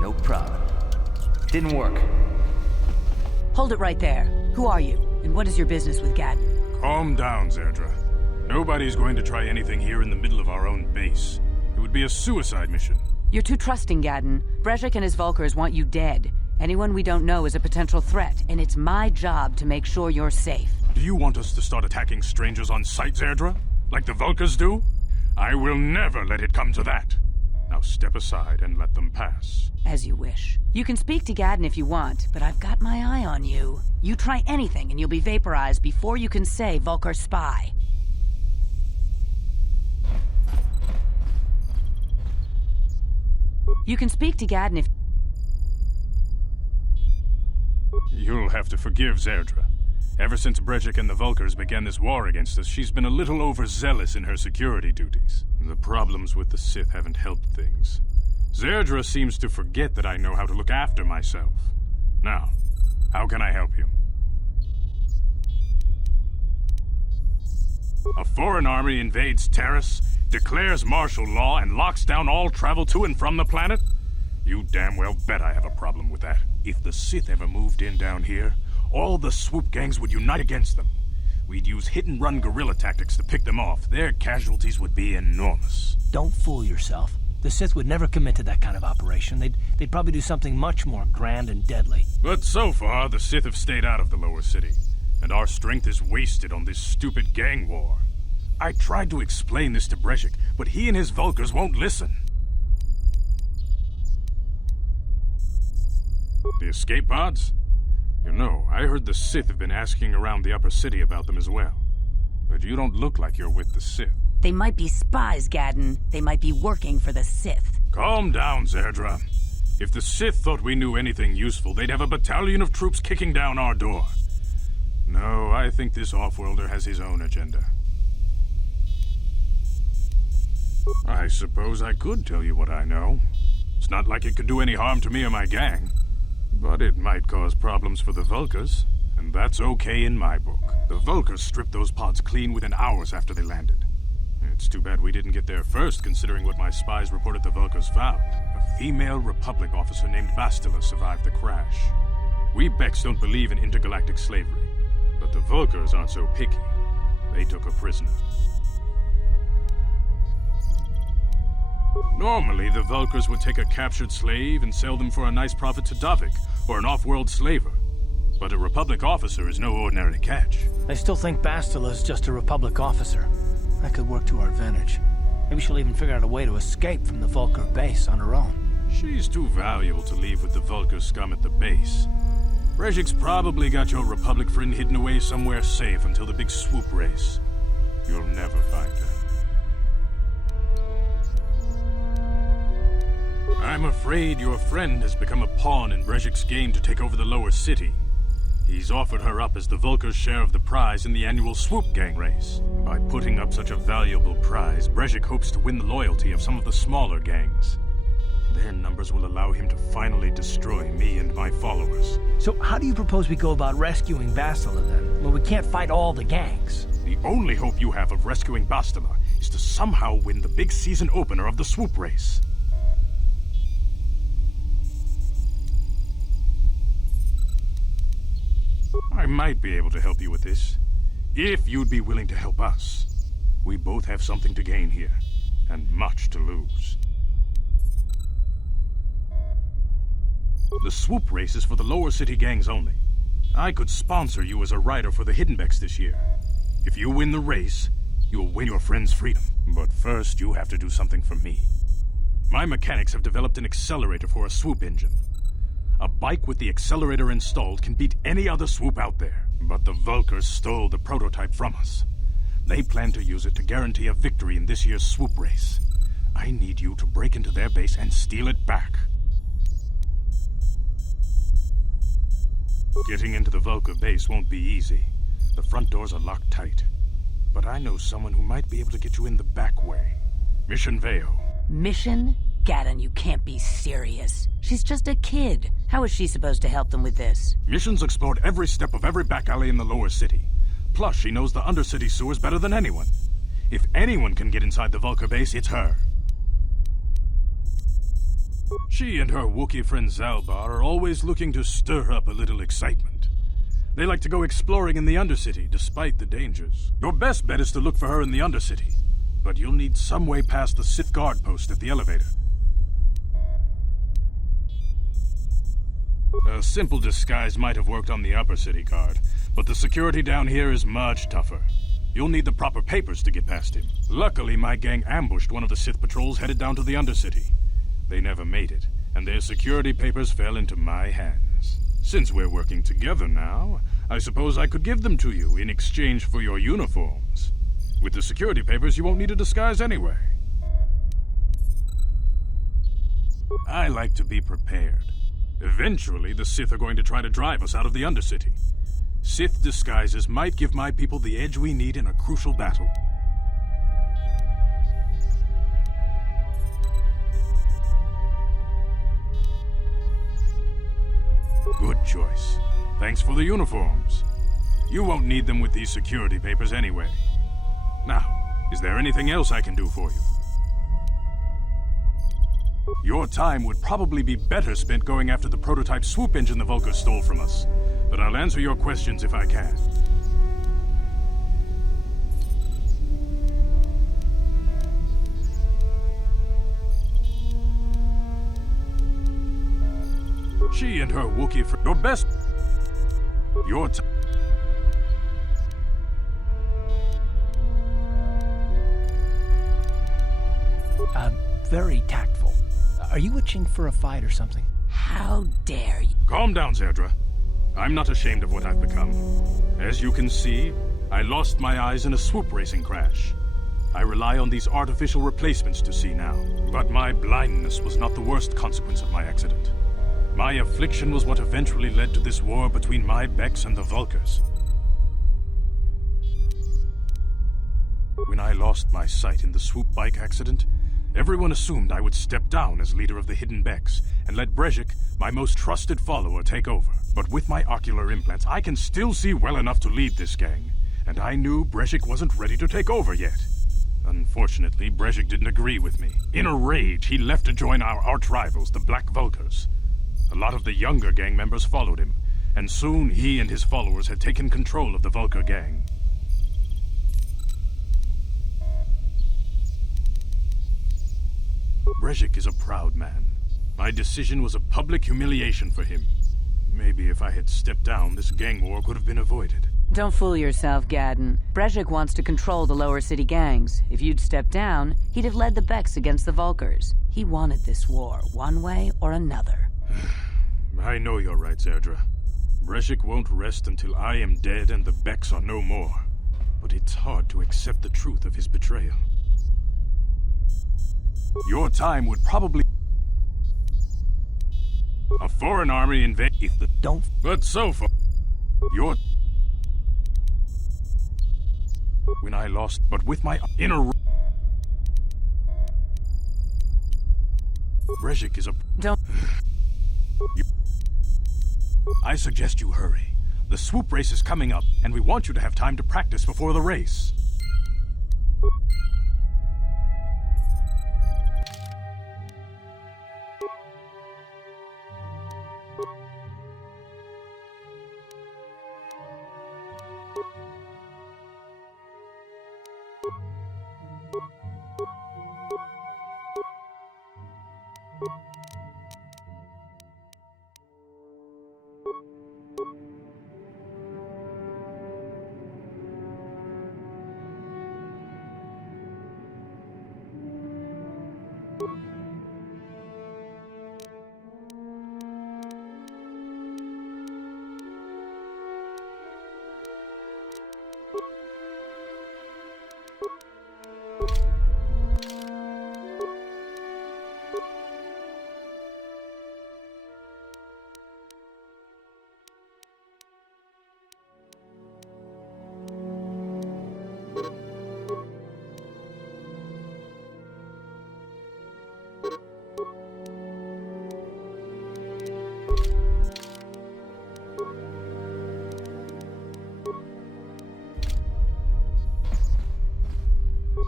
No problem. Didn't work. Hold it right there. Who are you? And what is your business with Gadon? Calm down, Zerdra. Nobody's going to try anything here in the middle of our own base. It would be a suicide mission. You're too trusting, Gadon. Brezhik and his Vulcars want you dead. Anyone we don't know is a potential threat, and it's my job to make sure you're safe. Do you want us to start attacking strangers on sight, Zerdra? Like the Vulcars do? I will never let it come to that. Now step aside and let them pass. As you wish. You can speak to Gadon if you want, but I've got my eye on you. You try anything and you'll be vaporized before you can say Vulcar spy. You can speak to Gadon if... You'll have to forgive Zerdra. Ever since Brezhik and the Vulcars began this war against us, she's been a little overzealous in her security duties. The problems with the Sith haven't helped things. Zerdra seems to forget that I know how to look after myself. Now, how can I help you? A foreign army invades Terrace, declares martial law, and locks down all travel to and from the planet? You damn well bet I have a problem with that. If the Sith ever moved in down here, all the swoop gangs would unite against them. We'd use hit-and-run guerrilla tactics to pick them off. Their casualties would be enormous. Don't fool yourself. The Sith would never commit to that kind of operation. They'd probably do something much more grand and deadly. But so far, the Sith have stayed out of the lower city, and our strength is wasted on this stupid gang war. I tried to explain this to Brezhik, but he and his Vulkars won't listen. The escape pods? You know, I heard the Sith have been asking around the upper city about them as well. But you don't look like you're with the Sith. They might be spies, Gadden. They might be working for the Sith. Calm down, Zerdra. If the Sith thought we knew anything useful, they'd have a battalion of troops kicking down our door. No, I think this off-worlder has his own agenda. I suppose I could tell you what I know. It's not like it could do any harm to me or my gang. But it might cause problems for the Vulkars, and that's okay in my book. The Vulkars stripped those pods clean within hours after they landed. It's too bad we didn't get there first, considering what my spies reported the Vulkars found. A female Republic officer named Bastila survived the crash. We Becks don't believe in intergalactic slavery, but the Vulkars aren't so picky. They took her prisoner. Normally, the Vulkars would take a captured slave and sell them for a nice profit to Davik, or an off-world slaver. But a Republic officer is no ordinary catch. I still think Bastila is just a Republic officer. That could work to our advantage. Maybe she'll even figure out a way to escape from the Vulkar base on her own. She's too valuable to leave with the Vulkar scum at the base. Brezhik's probably got your Republic friend hidden away somewhere safe until the big swoop race. You'll never find her. I'm afraid your friend has become a pawn in Brezhik's game to take over the lower city. He's offered her up as the Vulkar's share of the prize in the annual swoop gang race. By putting up such a valuable prize, Brezhik hopes to win the loyalty of some of the smaller gangs. Their numbers will allow him to finally destroy me and my followers. So how do you propose we go about rescuing Bastila then? Well, we can't fight all the gangs. The only hope you have of rescuing Bastila is to somehow win the big season opener of the swoop race. I might be able to help you with this, if you'd be willing to help us. We both have something to gain here, and much to lose. The swoop race is for the lower city gangs only. I could sponsor you as a rider for the Hiddenbecks this year. If you win the race, you'll win your friend's freedom. But first, you have to do something for me. My mechanics have developed an accelerator for a swoop engine. A bike with the accelerator installed can beat any other swoop out there. But the Vulkars stole the prototype from us. They plan to use it to guarantee a victory in this year's swoop race. I need you to break into their base and steal it back. Getting into the Vulkar base won't be easy. The front doors are locked tight. But I know someone who might be able to get you in the back way. Mission Veo. Mission? Gadden, you can't be serious. She's just a kid. How is she supposed to help them with this? Mission's explored every step of every back alley in the lower city. Plus, she knows the Undercity sewers better than anyone. If anyone can get inside the Vulkar base, it's her. She and her Wookiee friend Zalbar are always looking to stir up a little excitement. They like to go exploring in the Undercity, despite the dangers. Your best bet is to look for her in the Undercity. But you'll need some way past the Sith guard post at the elevator. A simple disguise might have worked on the upper city guard, but the security down here is much tougher. You'll need the proper papers to get past him. Luckily, my gang ambushed one of the Sith patrols headed down to the Undercity. They never made it, and their security papers fell into my hands. Since we're working together now, I suppose I could give them to you in exchange for your uniforms. With the security papers, you won't need a disguise anyway. I like to be prepared. Eventually, the Sith are going to try to drive us out of the Undercity. Sith disguises might give my people the edge we need in a crucial battle. Good choice. Thanks for the uniforms. You won't need them with these security papers anyway. Now, is there anything else I can do for you? Your time would probably be better spent going after the prototype swoop engine the Vulkars stole from us. But I'll answer your questions if I can. She and her Wookiee friend. Your best. Your time. Very tactful. Are you itching for a fight or something? How dare you? Calm down, Zerdra. I'm not ashamed of what I've become. As you can see, I lost my eyes in a swoop racing crash. I rely on these artificial replacements to see now. But my blindness was not the worst consequence of my accident. My affliction was what eventually led to this war between my Becks and the Vulkars. When I lost my sight in the swoop bike accident, everyone assumed I would step down as leader of the Hidden Becks and let Brezhik, my most trusted follower, take over. But with my ocular implants, I can still see well enough to lead this gang, and I knew Brezhik wasn't ready to take over yet. Unfortunately, Brezhik didn't agree with me. In a rage, he left to join our arch-rivals, the Black Vulkars. A lot of the younger gang members followed him, and soon he and his followers had taken control of the Vulkar gang. Brezhik is a proud man. My decision was a public humiliation for him. Maybe if I had stepped down, this gang war could have been avoided. Don't fool yourself, Gadden. Brezhik wants to control the lower city gangs. If you'd stepped down, he'd have led the Becks against the Vulkars. He wanted this war, one way or another. I know you're right, Zerdra. Brezhik won't rest until I am dead and the Becks are no more. But it's hard to accept the truth of his betrayal. Your time would probably... A foreign army invade... If the... Don't... But so far... Your... When I lost... But with my inner... Brezhik is a... Don't... I suggest you hurry. The swoop race is coming up, and we want you to have time to practice before the race.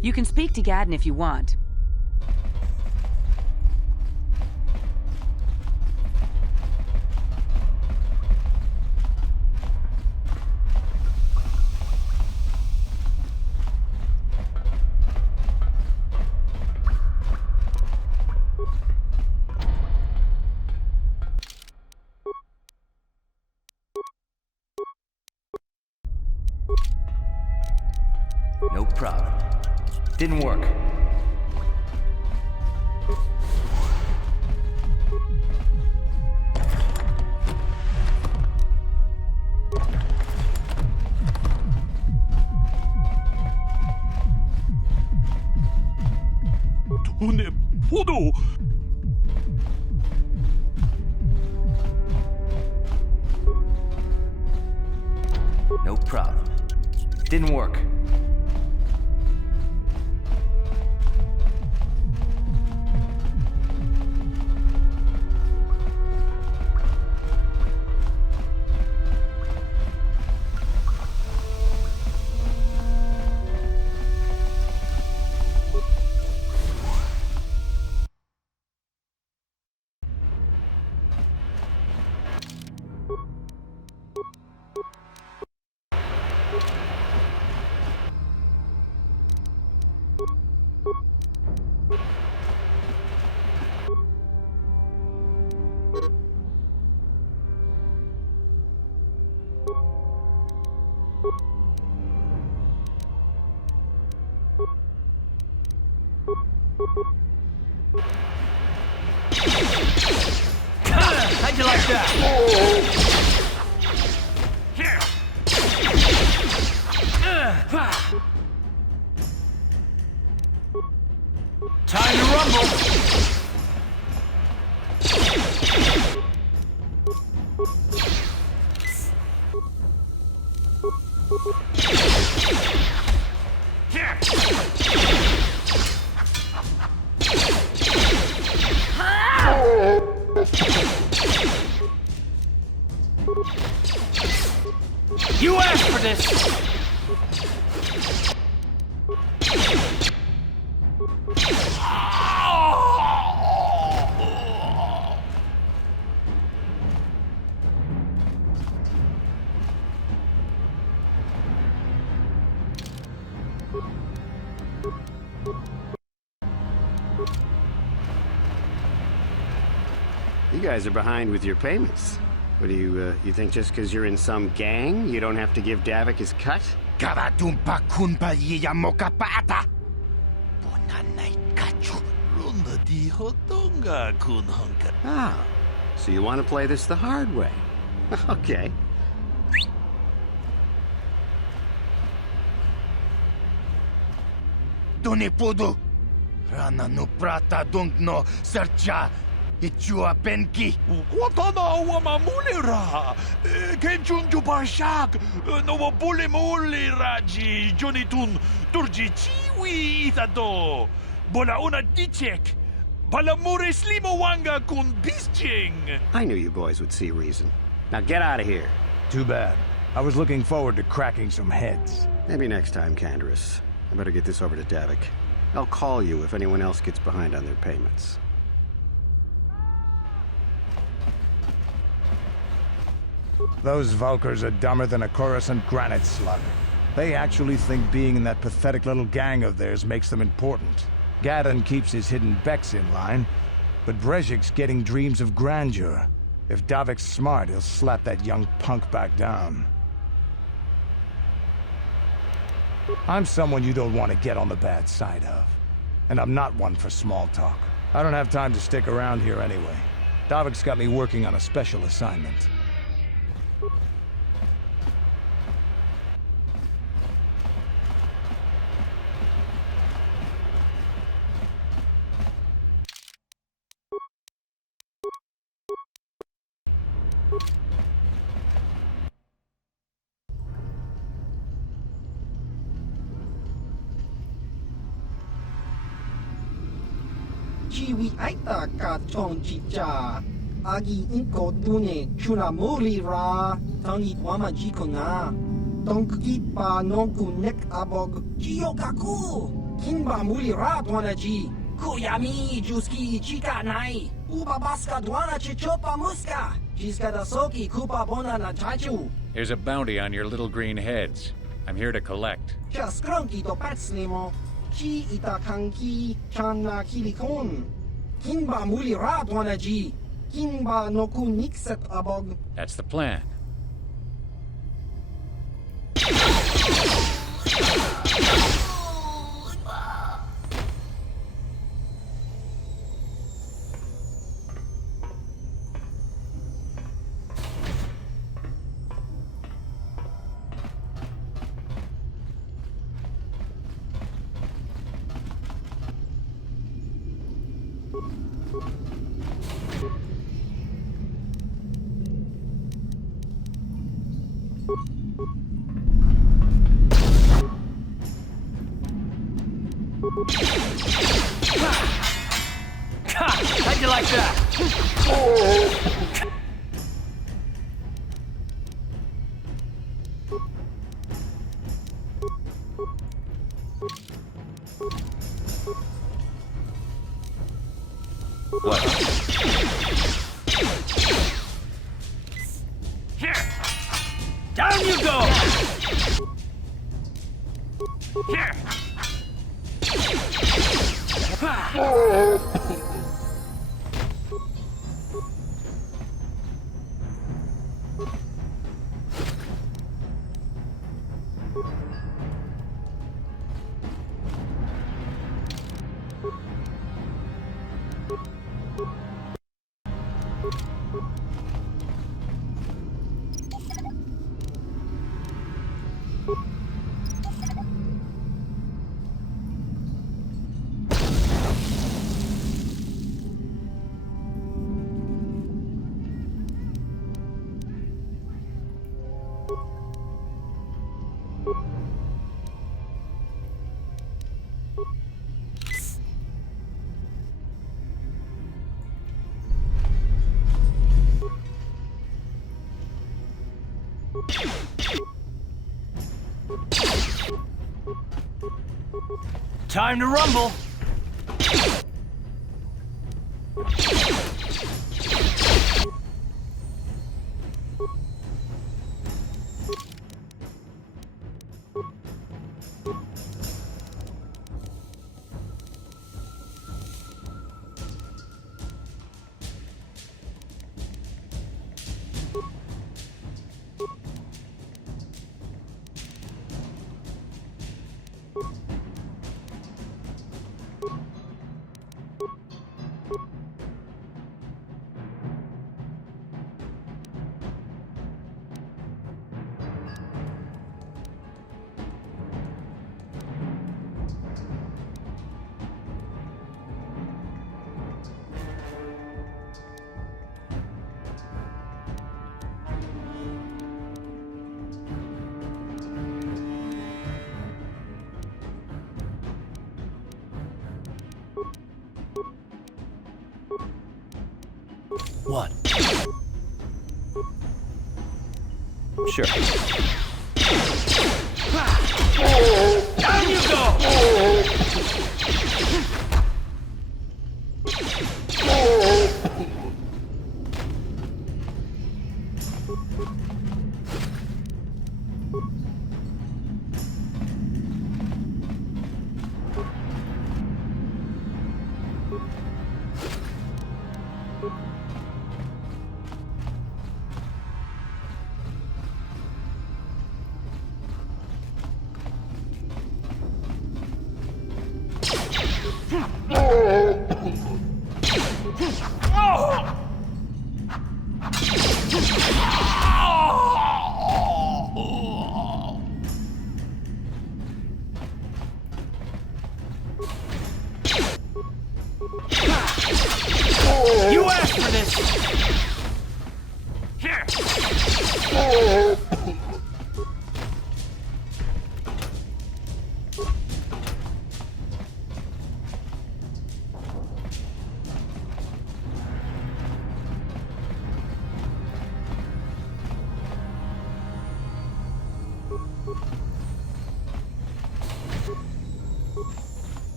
You can speak to Gadden if you want. No problem. Didn't work. 돈의 포도! No problem. Didn't work. How'd you like that? Here! Time to rumble! Here! You asked for this! You guys are behind with your payments. What do you think just because you're in some gang, you don't have to give Davik his cut? Karatumpa kunpa yiyamoka paata. Bonanay kachu. Runda di hotonga kun hunka. Ah, so you want to play this the hard way. Okay. Donipudu. Rana no prata dunk no sercha. Ichua penki. Watana wamamulira. Kenchun jupashak. No wabule muli raji. Jonitun turji chiwi itado. Bola una dichek. Balamure slimowanga kun bisching. I knew you boys would see reason. Now get out of here. Too bad. I was looking forward to cracking some heads. Maybe next time, Canderous. I better get this over to Davik. I'll call you if anyone else gets behind on their payments. Those Vulkars are dumber than a Coruscant granite slug. They actually think being in that pathetic little gang of theirs makes them important. Gadon keeps his hidden Becks in line, but Brezhik's getting dreams of grandeur. If Davik's smart, he'll slap that young punk back down. I'm someone you don't want to get on the bad side of. And I'm not one for small talk. I don't have time to stick around here anyway. Davik's got me working on a special assignment. Chiwi aita ka chong chicha. Agi inko tune chuna muri ra. Tangi wama jiko na. Tonki pa nonku nek abog. Chiyo kaku. Kinba muri ra dwana ji. Kuyami juski chika nai. Uba baska dwana chichopa muska. Jiska da soki kupa bona na chachu. There's a bounty on your little green heads. I'm here to collect. Just cronky to patslimo. Chi ita kanki chana kilikon. Kinba muli ra dwana ji. Kinba noku nikset abog. That's the plan. How'd you like that? What? Here! Down you go! Here! Time to rumble! What? Sure. Down you go! You asked for this! Here!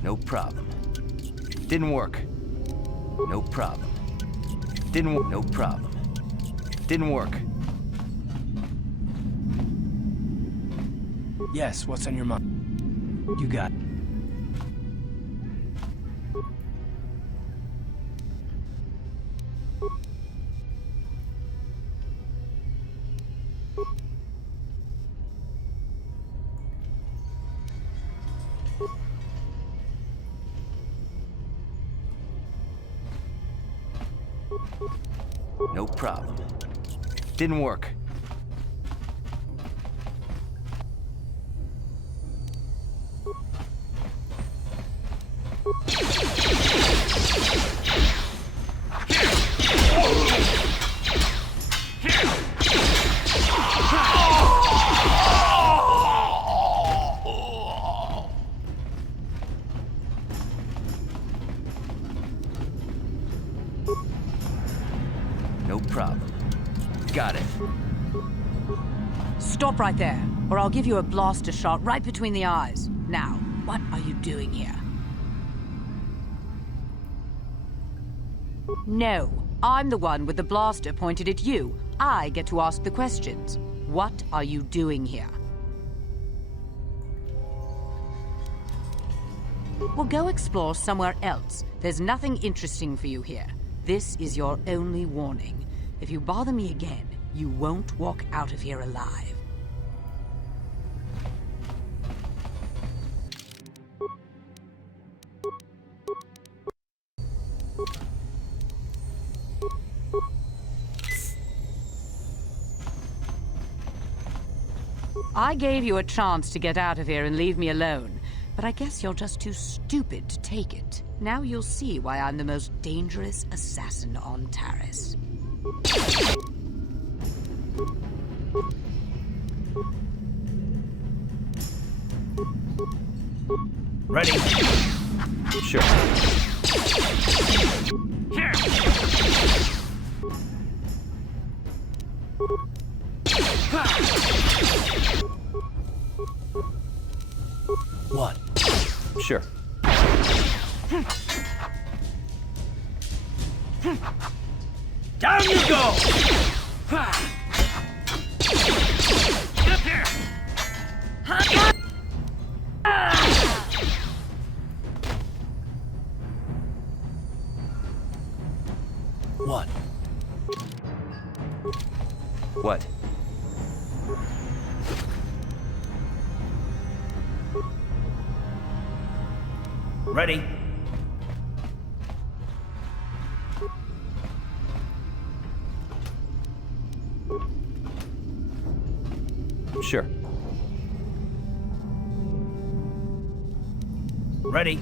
No problem. Didn't work. No problem. No problem. Didn't work. Yes, what's on your mind? You got it. No problem. Didn't work. No problem. Got it. Stop right there, or I'll give you a blaster shot right between the eyes. Now, what are you doing here? No, I'm the one with the blaster pointed at you. I get to ask the questions. What are you doing here? Well, go explore somewhere else. There's nothing interesting for you here. This is your only warning. If you bother me again, you won't walk out of here alive. I gave you a chance to get out of here and leave me alone, but I guess you're just too stupid to take it. Now you'll see why I'm the most dangerous assassin on Taris. Ready? Sure. What? Sure. Down you go! Get here! What? What? Ready? Sure. Ready?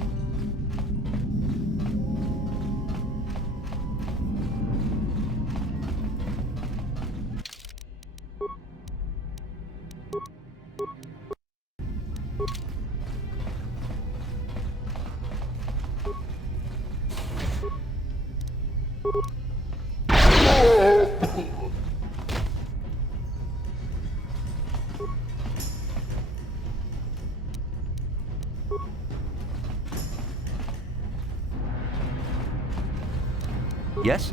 Yes?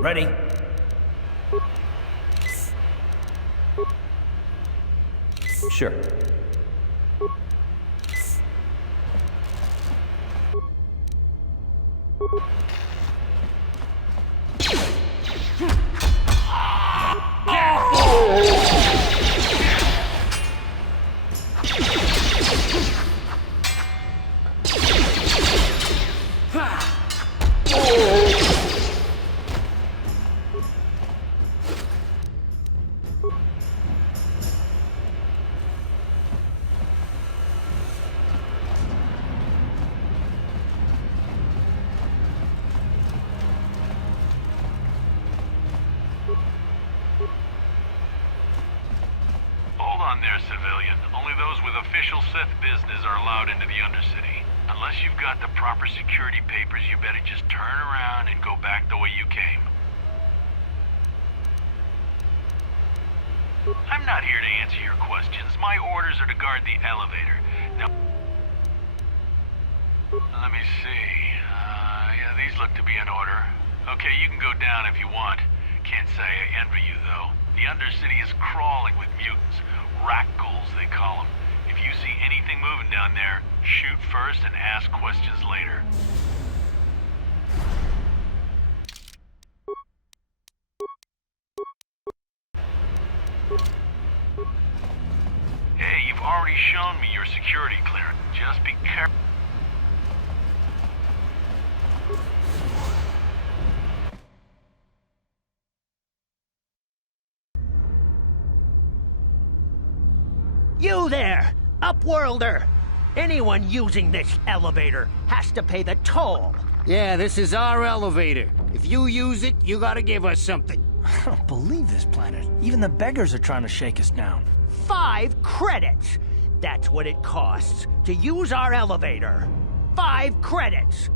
Ready? Sure. Hold on there, civilian. Only those with official Sith business are allowed into the Undercity. Unless you've got the proper security papers, you better just turn around and go back the way you came. I'm not here to answer your questions. My orders are to guard the elevator. Now, let me see. Yeah, these look to be in order. Okay, you can go down if you want. Can't say I envy you, though. The Undercity is crawling with mutants. Rat ghouls, they call them. If you see anything moving down there, shoot first and ask questions later. Hey, you've already shown me your security clearance. Just be careful. You there, Upworlder! Anyone using this elevator has to pay the toll. Yeah, this is our elevator. If you use it, you gotta give us something. I don't believe this planet. Even the beggars are trying to shake us down. 5 credits! That's what it costs to use our elevator. 5 credits!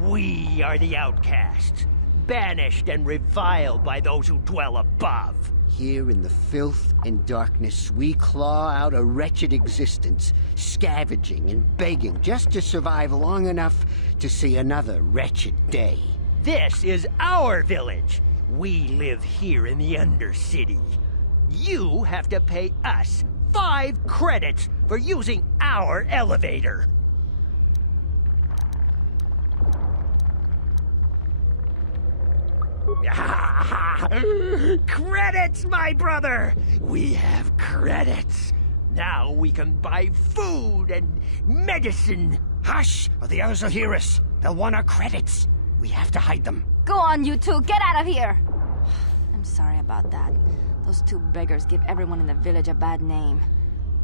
We are the outcasts, banished and reviled by those who dwell above. Here in the filth and darkness, we claw out a wretched existence, scavenging and begging just to survive long enough to see another wretched day. This is our village. We live here in the Undercity. You have to pay us 5 credits for using our elevator. Credits, my brother! We have credits. Now we can buy food and medicine. Hush, or the others will hear us. They'll want our credits. We have to hide them. Go on, you two. Get out of here. I'm sorry about that. Those 2 beggars give everyone in the village a bad name.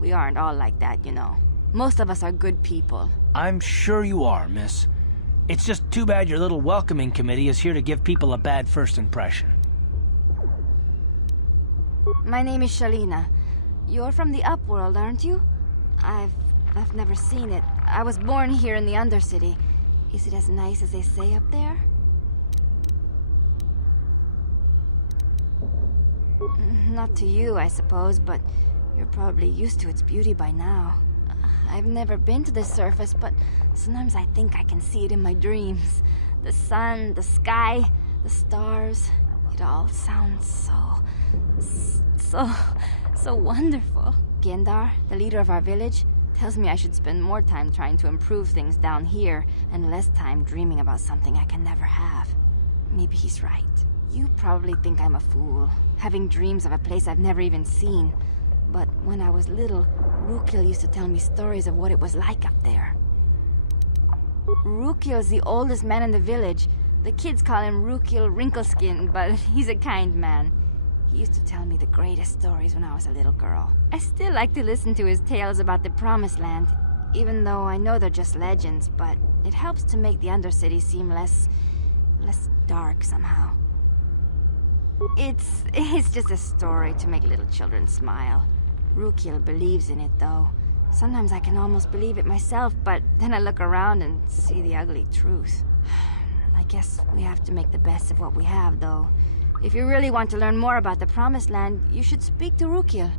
We aren't all like that, you know. Most of us are good people. I'm sure you are, miss. It's just too bad your little welcoming committee is here to give people a bad first impression. My name is Shalina. You're from the Upworld, aren't you? I've never seen it. I was born here in the Undercity. Is it as nice as they say up there? Not to you, I suppose, but you're probably used to its beauty by now. I've never been to the surface, but sometimes I think I can see it in my dreams. The sun, the sky, the stars. It all sounds so wonderful. Gendar, the leader of our village, tells me I should spend more time trying to improve things down here and less time dreaming about something I can never have. Maybe he's right. You probably think I'm a fool, having dreams of a place I've never even seen. But when I was little, Rukil used to tell me stories of what it was like up there. Rukil's the oldest man in the village. The kids call him Rukil Wrinkleskin, but he's a kind man. He used to tell me the greatest stories when I was a little girl. I still like to listen to his tales about the Promised Land, even though I know they're just legends, but it helps to make the Undercity seem less dark somehow. It's just a story to make little children smile. Rukil believes in it, though. Sometimes I can almost believe it myself, but then I look around and see the ugly truth. I guess we have to make the best of what we have, though. If you really want to learn more about the Promised Land, you should speak to Rukil.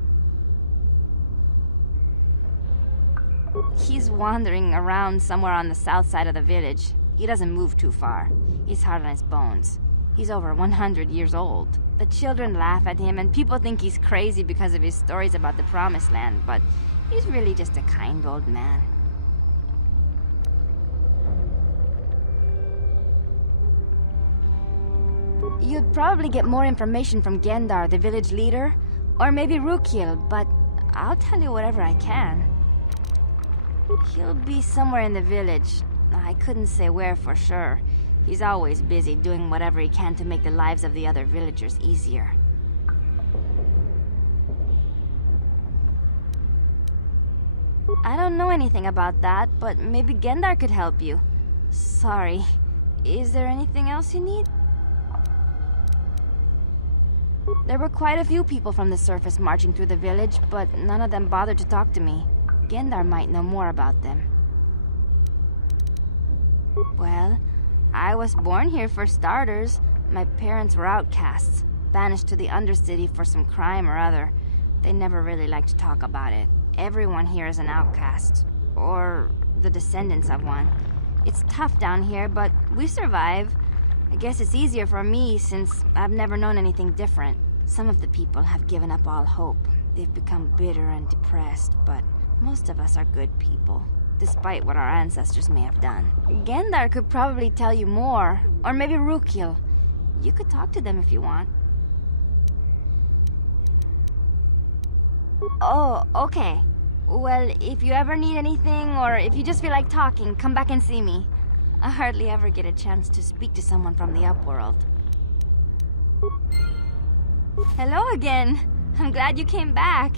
He's wandering around somewhere on the south side of the village. He doesn't move too far. He's hard on his bones. He's over 100 years old. The children laugh at him, and people think he's crazy because of his stories about the Promised Land, but he's really just a kind old man. You'd probably get more information from Gendar, the village leader, or maybe Rukil, but I'll tell you whatever I can. He'll be somewhere in the village. I couldn't say where for sure. He's always busy doing whatever he can to make the lives of the other villagers easier. I don't know anything about that, but maybe Gendar could help you. Sorry. Is there anything else you need? There were quite a few people from the surface marching through the village, but none of them bothered to talk to me. Gendar might know more about them. Well, I was born here for starters. My parents were outcasts, banished to the Undercity for some crime or other. They never really liked to talk about it. Everyone here is an outcast, or the descendants of one. It's tough down here, but we survive. I guess it's easier for me since I've never known anything different. Some of the people have given up all hope. They've become bitter and depressed, but most of us are good people, despite what our ancestors may have done. Gendar could probably tell you more, or maybe Rukil. You could talk to them if you want. Oh, okay. Well, if you ever need anything, or if you just feel like talking, come back and see me. I hardly ever get a chance to speak to someone from the Upworld. Hello again. I'm glad you came back.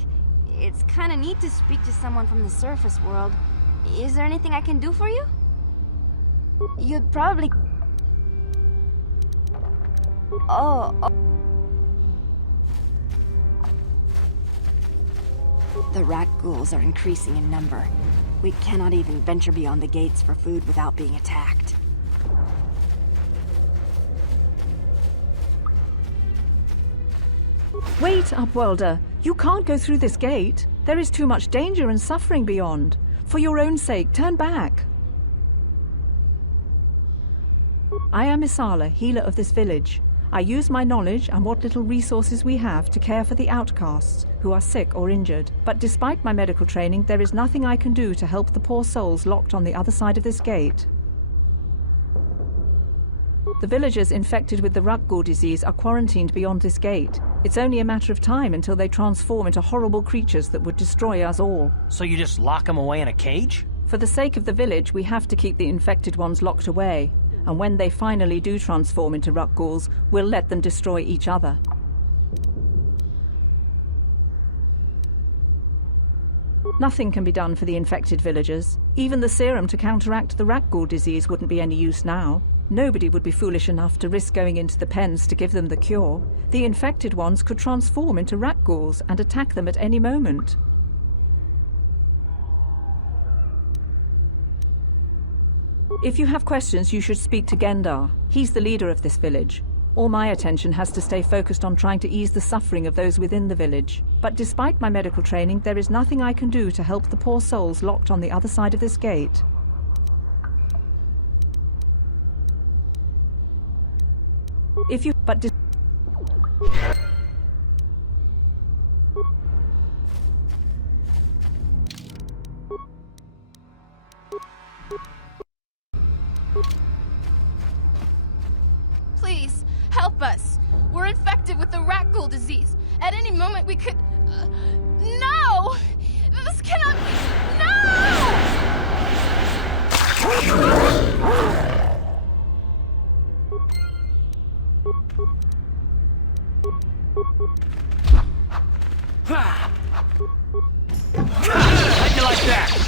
It's kind of neat to speak to someone from the surface world. Is there anything I can do for you? You'd probably... Oh. The rat ghouls are increasing in number. We cannot even venture beyond the gates for food without being attacked. Wait, Upwelder. You can't go through this gate. There is too much danger and suffering beyond. For your own sake, turn back. I am Isala, healer of this village. I use my knowledge and what little resources we have to care for the outcasts who are sick or injured. But despite my medical training, there is nothing I can do to help the poor souls locked on the other side of this gate. The villagers infected with the Rukgul disease are quarantined beyond this gate. It's only a matter of time until they transform into horrible creatures that would destroy us all. So you just lock them away in a cage? For the sake of the village, we have to keep the infected ones locked away. And when they finally do transform into Rukguls, we'll let them destroy each other. Nothing can be done for the infected villagers. Even the serum to counteract the Rukgul disease wouldn't be any use now. Nobody would be foolish enough to risk going into the pens to give them the cure. The infected ones could transform into Rukguls and attack them at any moment. If you have questions, you should speak to Gendar. He's the leader of this village. All my attention has to stay focused on trying to ease the suffering of those within the village. But despite my medical training, there is nothing I can do to help the poor souls locked on the other side of this gate. If you... but... Please, help us. We're infected with the Rukgul disease. At any moment we could... no! This cannot be... How'd you like that?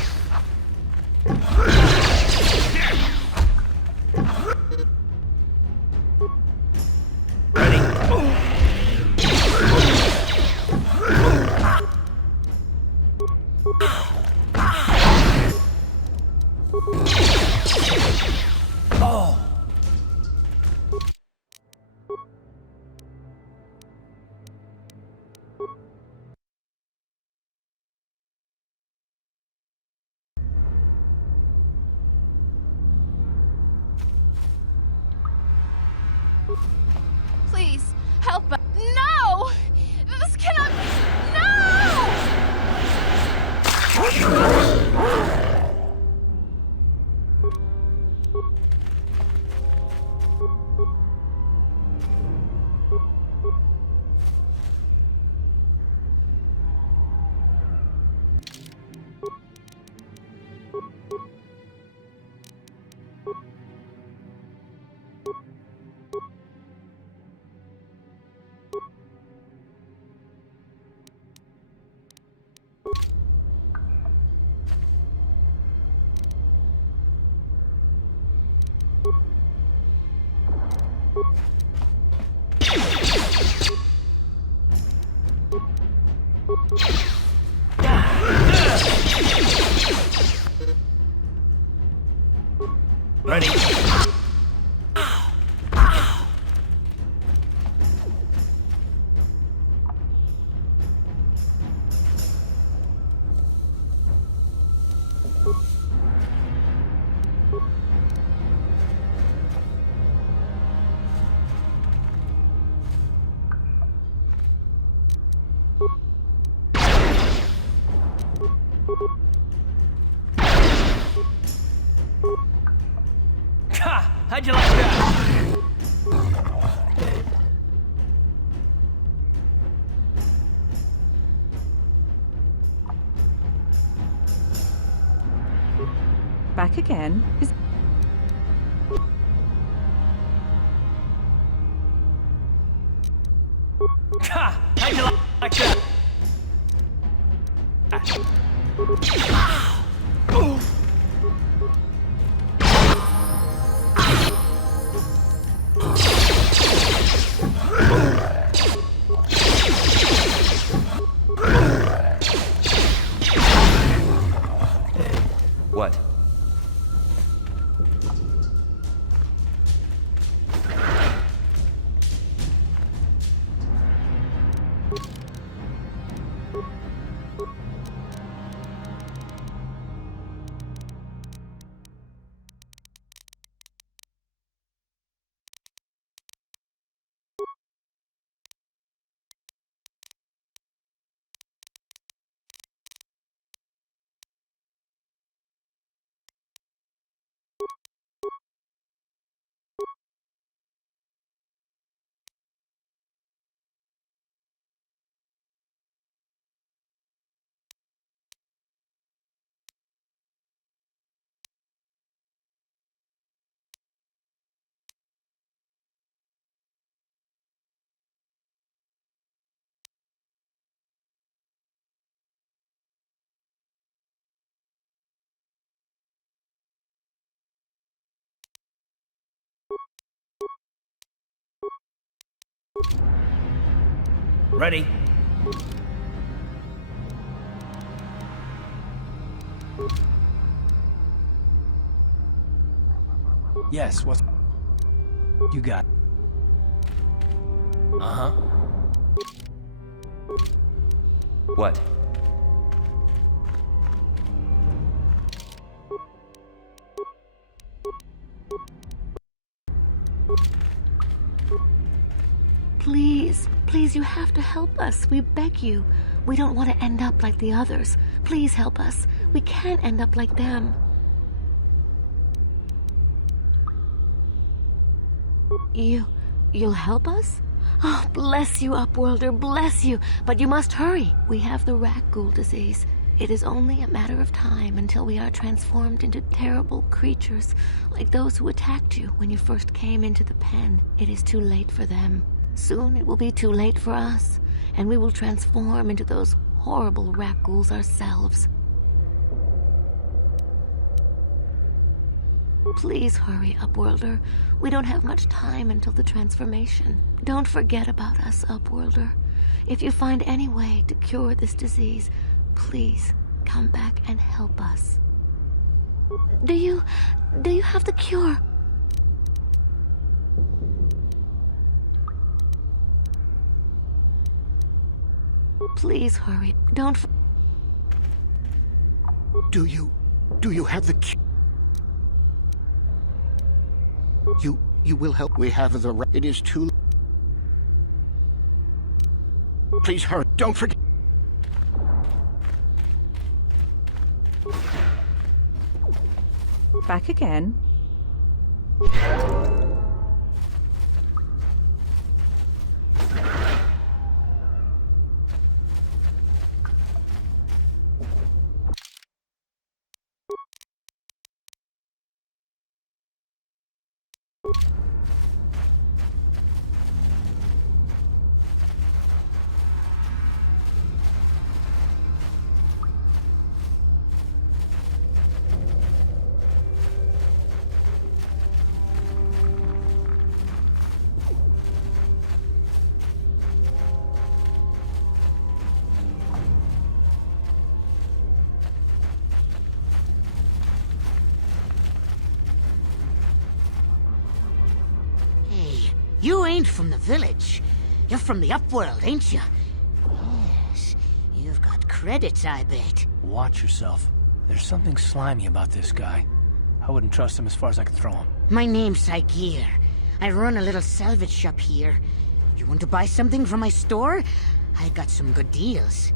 Please, help us. No! This cannot be... Ready? How'd you like that? Back again? How'd you like that? What? Ready? Yes, what? You got. Uh-huh. What? Please, please, you have to help us. We beg you. We don't want to end up like the others. Please help us. We can't end up like them. You'll help us? Oh, bless you, Upworlder, bless you. But you must hurry. We have the rat ghoul disease. It is only a matter of time until we are transformed into terrible creatures, like those who attacked you when you first came into the pen. It is too late for them. Soon it will be too late for us, and we will transform into those horrible rat ghouls ourselves. Please hurry, Upworlder. We don't have much time until the transformation. Don't forget about us, Upworlder. If you find any way to cure this disease, please come back and help us. Do you have the cure? Please hurry. Don't. Do you have the cure? You will help. We have the. It is too. Please hurry. Don't forget. Back again. You ain't from the village. You're from the Upworld, ain't you? Yes. You've got credits, I bet. Watch yourself. There's something slimy about this guy. I wouldn't trust him as far as I could throw him. My name's Saigir. I run a little salvage shop here. You want to buy something from my store? I got some good deals.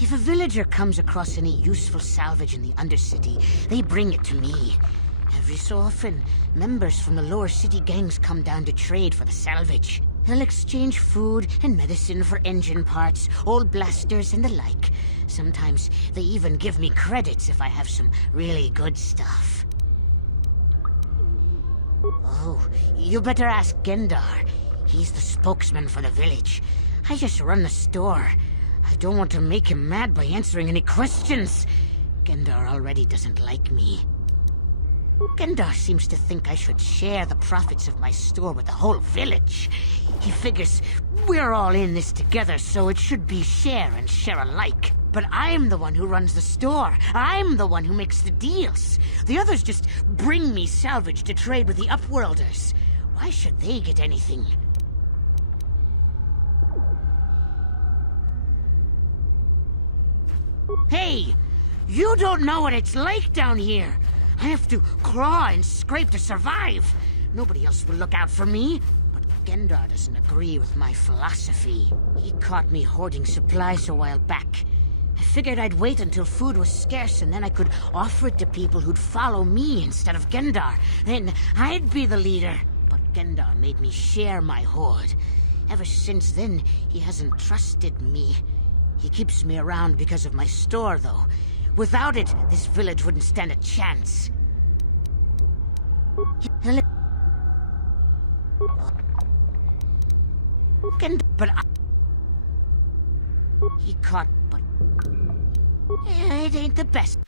If a villager comes across any useful salvage in the Undercity, they bring it to me. Every so often, members from the lower city gangs come down to trade for the salvage. They'll exchange food and medicine for engine parts, old blasters and the like. Sometimes they even give me credits if I have some really good stuff. Oh, you better ask Gendar. He's the spokesman for the village. I just run the store. I don't want to make him mad by answering any questions. Gendar already doesn't like me. Gendar seems to think I should share the profits of my store with the whole village. He figures we're all in this together, so it should be share and share alike. But I'm the one who runs the store. I'm the one who makes the deals. The others just bring me salvage to trade with the Upworlders. Why should they get anything? Hey! You don't know what it's like down here. I have to claw and scrape to survive. Nobody else will look out for me. But Gendar doesn't agree with my philosophy. He caught me hoarding supplies a while back. I figured I'd wait until food was scarce and then I could offer it to people who'd follow me instead of Gendar. Then I'd be the leader. But Gendar made me share my hoard. Ever since then, he hasn't trusted me. He keeps me around because of my store, though. Without it, this village wouldn't stand a chance. He caught, but it ain't the best.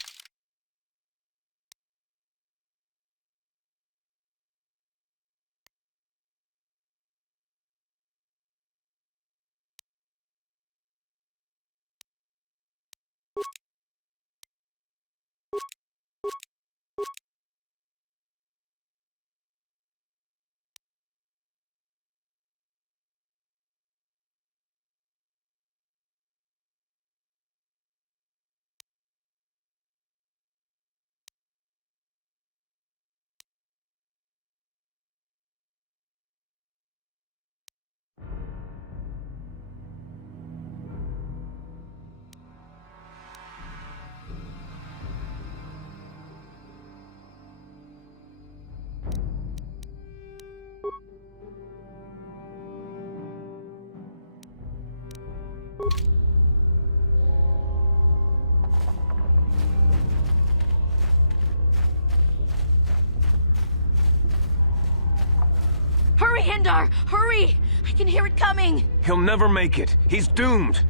Hurry, Hindar! Hurry! I can hear it coming! He'll never make it. He's doomed.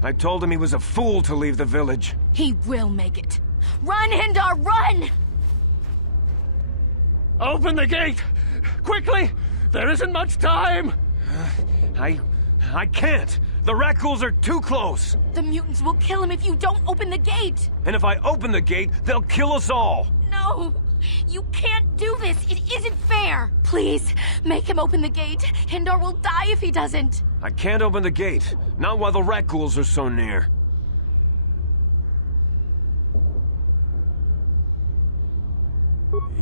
I told him he was a fool to leave the village. He will make it. Run, Hindar, run! Open the gate! Quickly! There isn't much time! I can't! The Rakghouls are too close! The mutants will kill him if you don't open the gate! And if I open the gate, they'll kill us all! No! You can't do this! It isn't fair! Please, make him open the gate. Hindar will die if he doesn't. I can't open the gate. Not while the Rakghouls are so near.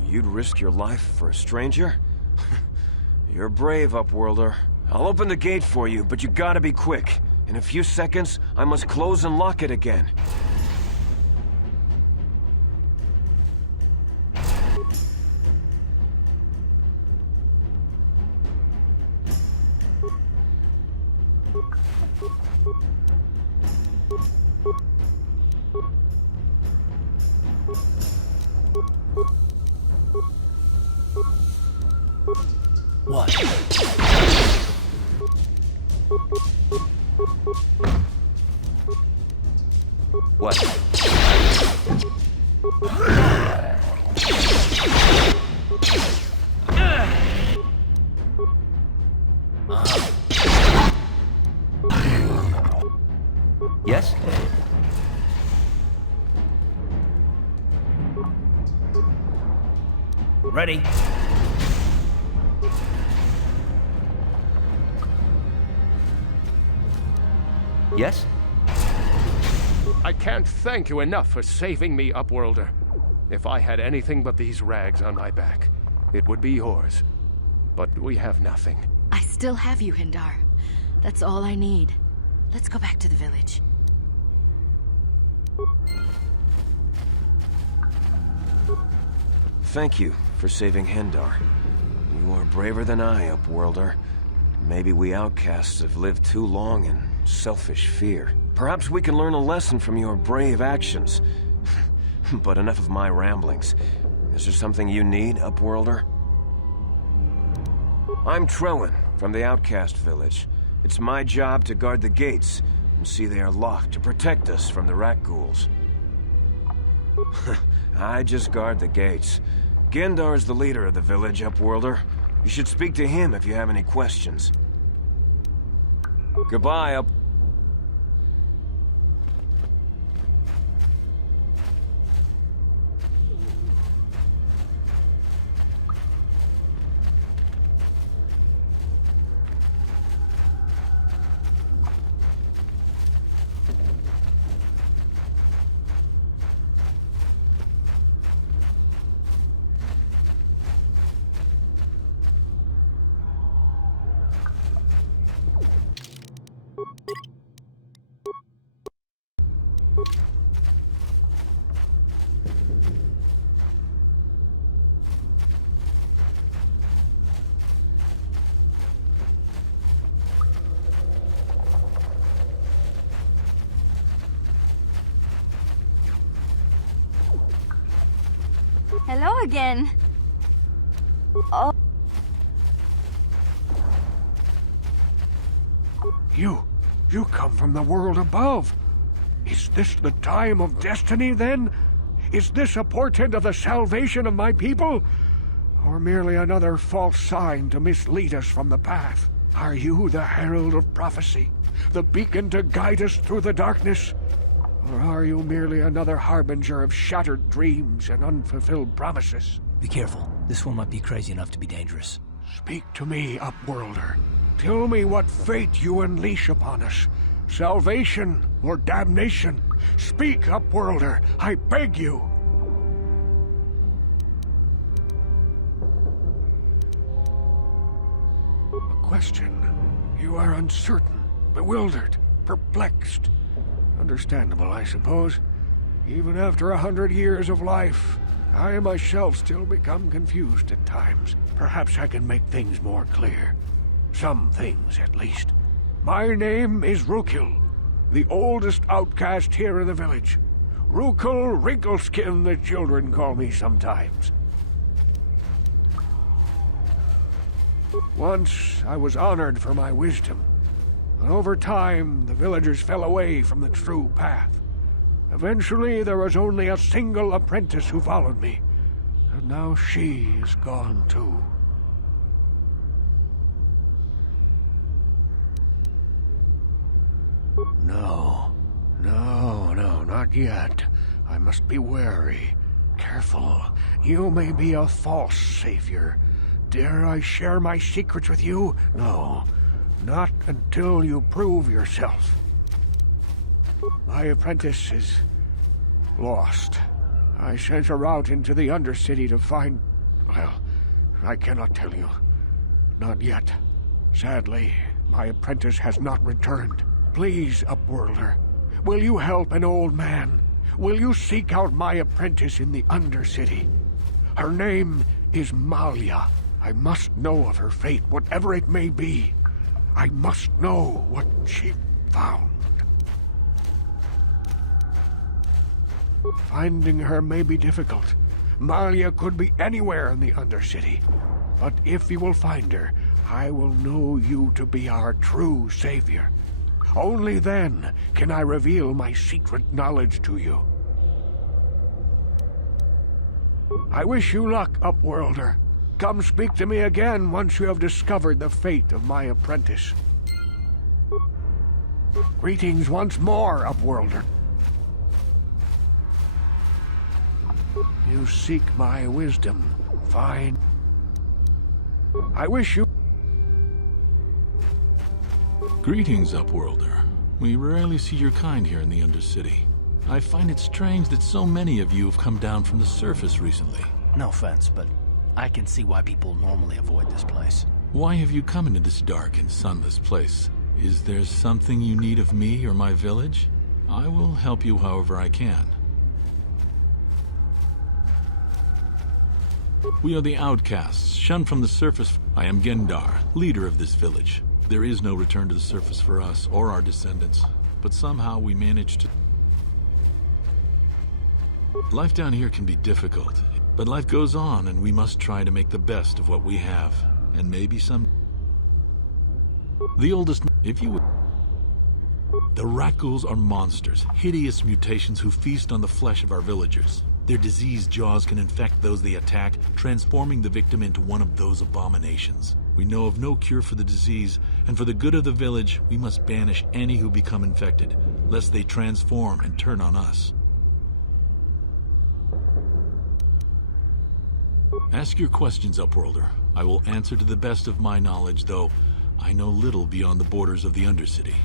You'd risk your life for a stranger? You're brave, Upworlder. I'll open the gate for you, but you gotta be quick. In a few seconds, I must close and lock it again. What? What? Yes? Ready. Yes? I can't thank you enough for saving me, Upworlder. If I had anything but these rags on my back, it would be yours. But we have nothing. I still have you, Hindar. That's all I need. Let's go back to the village. Thank you for saving Hindar. You are braver than I, Upworlder. Maybe we outcasts have lived too long in selfish fear. Perhaps we can learn a lesson from your brave actions. But enough of my ramblings. Is there something you need, Upworlder? I'm Trellin, from the Outcast Village. It's my job to guard the gates, and see they are locked to protect us from the Rakghouls. I just guard the gates. Gendar is the leader of the village, Upworlder. You should speak to him if you have any questions. Goodbye, Up... Hello again. Oh. You come from the world above. Is this the time of destiny, then? Is this a portent of the salvation of my people? Or merely another false sign to mislead us from the path? Are you the herald of prophecy? The beacon to guide us through the darkness? Or are you merely another harbinger of shattered dreams and unfulfilled promises? Be careful. This one might be crazy enough to be dangerous. Speak to me, Upworlder. Tell me what fate you unleash upon us. Salvation or damnation? Speak, Upworlder, I beg you! A question. You are uncertain, bewildered, perplexed. Understandable, I suppose. Even after 100 years of life, I myself still become confused at times. Perhaps I can make things more clear. Some things, at least. My name is Rukil, the oldest outcast here in the village. Rukil Wrinkleskin, the children call me sometimes. Once, I was honored for my wisdom. But over time, the villagers fell away from the true path. Eventually, there was only a single apprentice who followed me. And now she is gone too. No, not yet. I must be wary. Careful. You may be a false savior. Dare I share my secrets with you? No. Not until you prove yourself. My apprentice is lost. I sent her out into the Undercity to find... Well, I cannot tell you. Not yet. Sadly, my apprentice has not returned. Please, Upworlder, will you help an old man? Will you seek out my apprentice in the Undercity? Her name is Malia. I must know of her fate, whatever it may be. I must know what she found. Finding her may be difficult. Malia could be anywhere in the Undercity. But if you will find her, I will know you to be our true savior. Only then can I reveal my secret knowledge to you. I wish you luck, Upworlder. Come speak to me again once you have discovered the fate of my apprentice. Greetings once more, Upworlder. You seek my wisdom. Fine. I wish you... Greetings, Upworlder. We rarely see your kind here in the Undercity. I find it strange that so many of you have come down from the surface recently. No offense, but I can see why people normally avoid this place. Why have you come into this dark and sunless place? Is there something you need of me or my village? I will help you however I can. We are the outcasts, shunned from the surface. I am Gendar, leader of this village. There is no return to the surface for us or our descendants, but somehow we managed to... Life down here can be difficult, but life goes on and we must try to make the best of what we have, and maybe some... The oldest... If you would... The rat ghouls are monsters, hideous mutations who feast on the flesh of our villagers. Their diseased jaws can infect those they attack, transforming the victim into one of those abominations. We know of no cure for the disease, and for the good of the village, we must banish any who become infected, lest they transform and turn on us. Ask your questions, Upworlder. I will answer to the best of my knowledge, though I know little beyond the borders of the Undercity.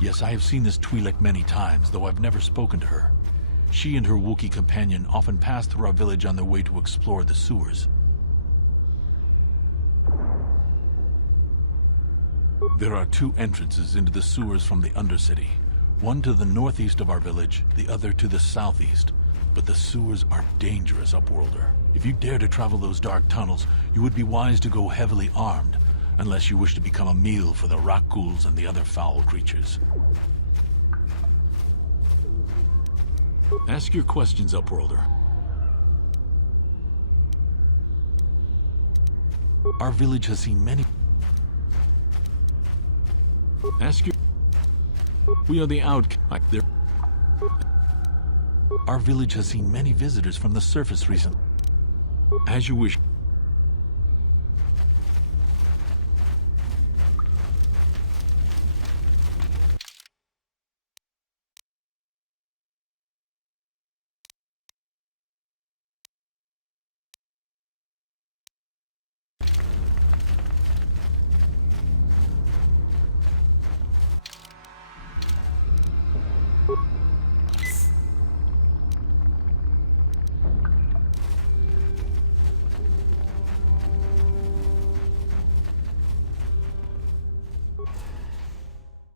Yes, I have seen this Twi'lek many times, though I've never spoken to her. She and her Wookiee companion often pass through our village on their way to explore the sewers. There are two entrances into the sewers from the Undercity. One to the northeast of our village, the other to the southeast. But the sewers are dangerous, Upworlder. If you dare to travel those dark tunnels, you would be wise to go heavily armed, unless you wish to become a meal for the rock ghouls and the other foul creatures. Ask your questions, Upworlder. Our village has seen many... Ask your... We are the there. Our village has seen many visitors from the surface recently. As you wish.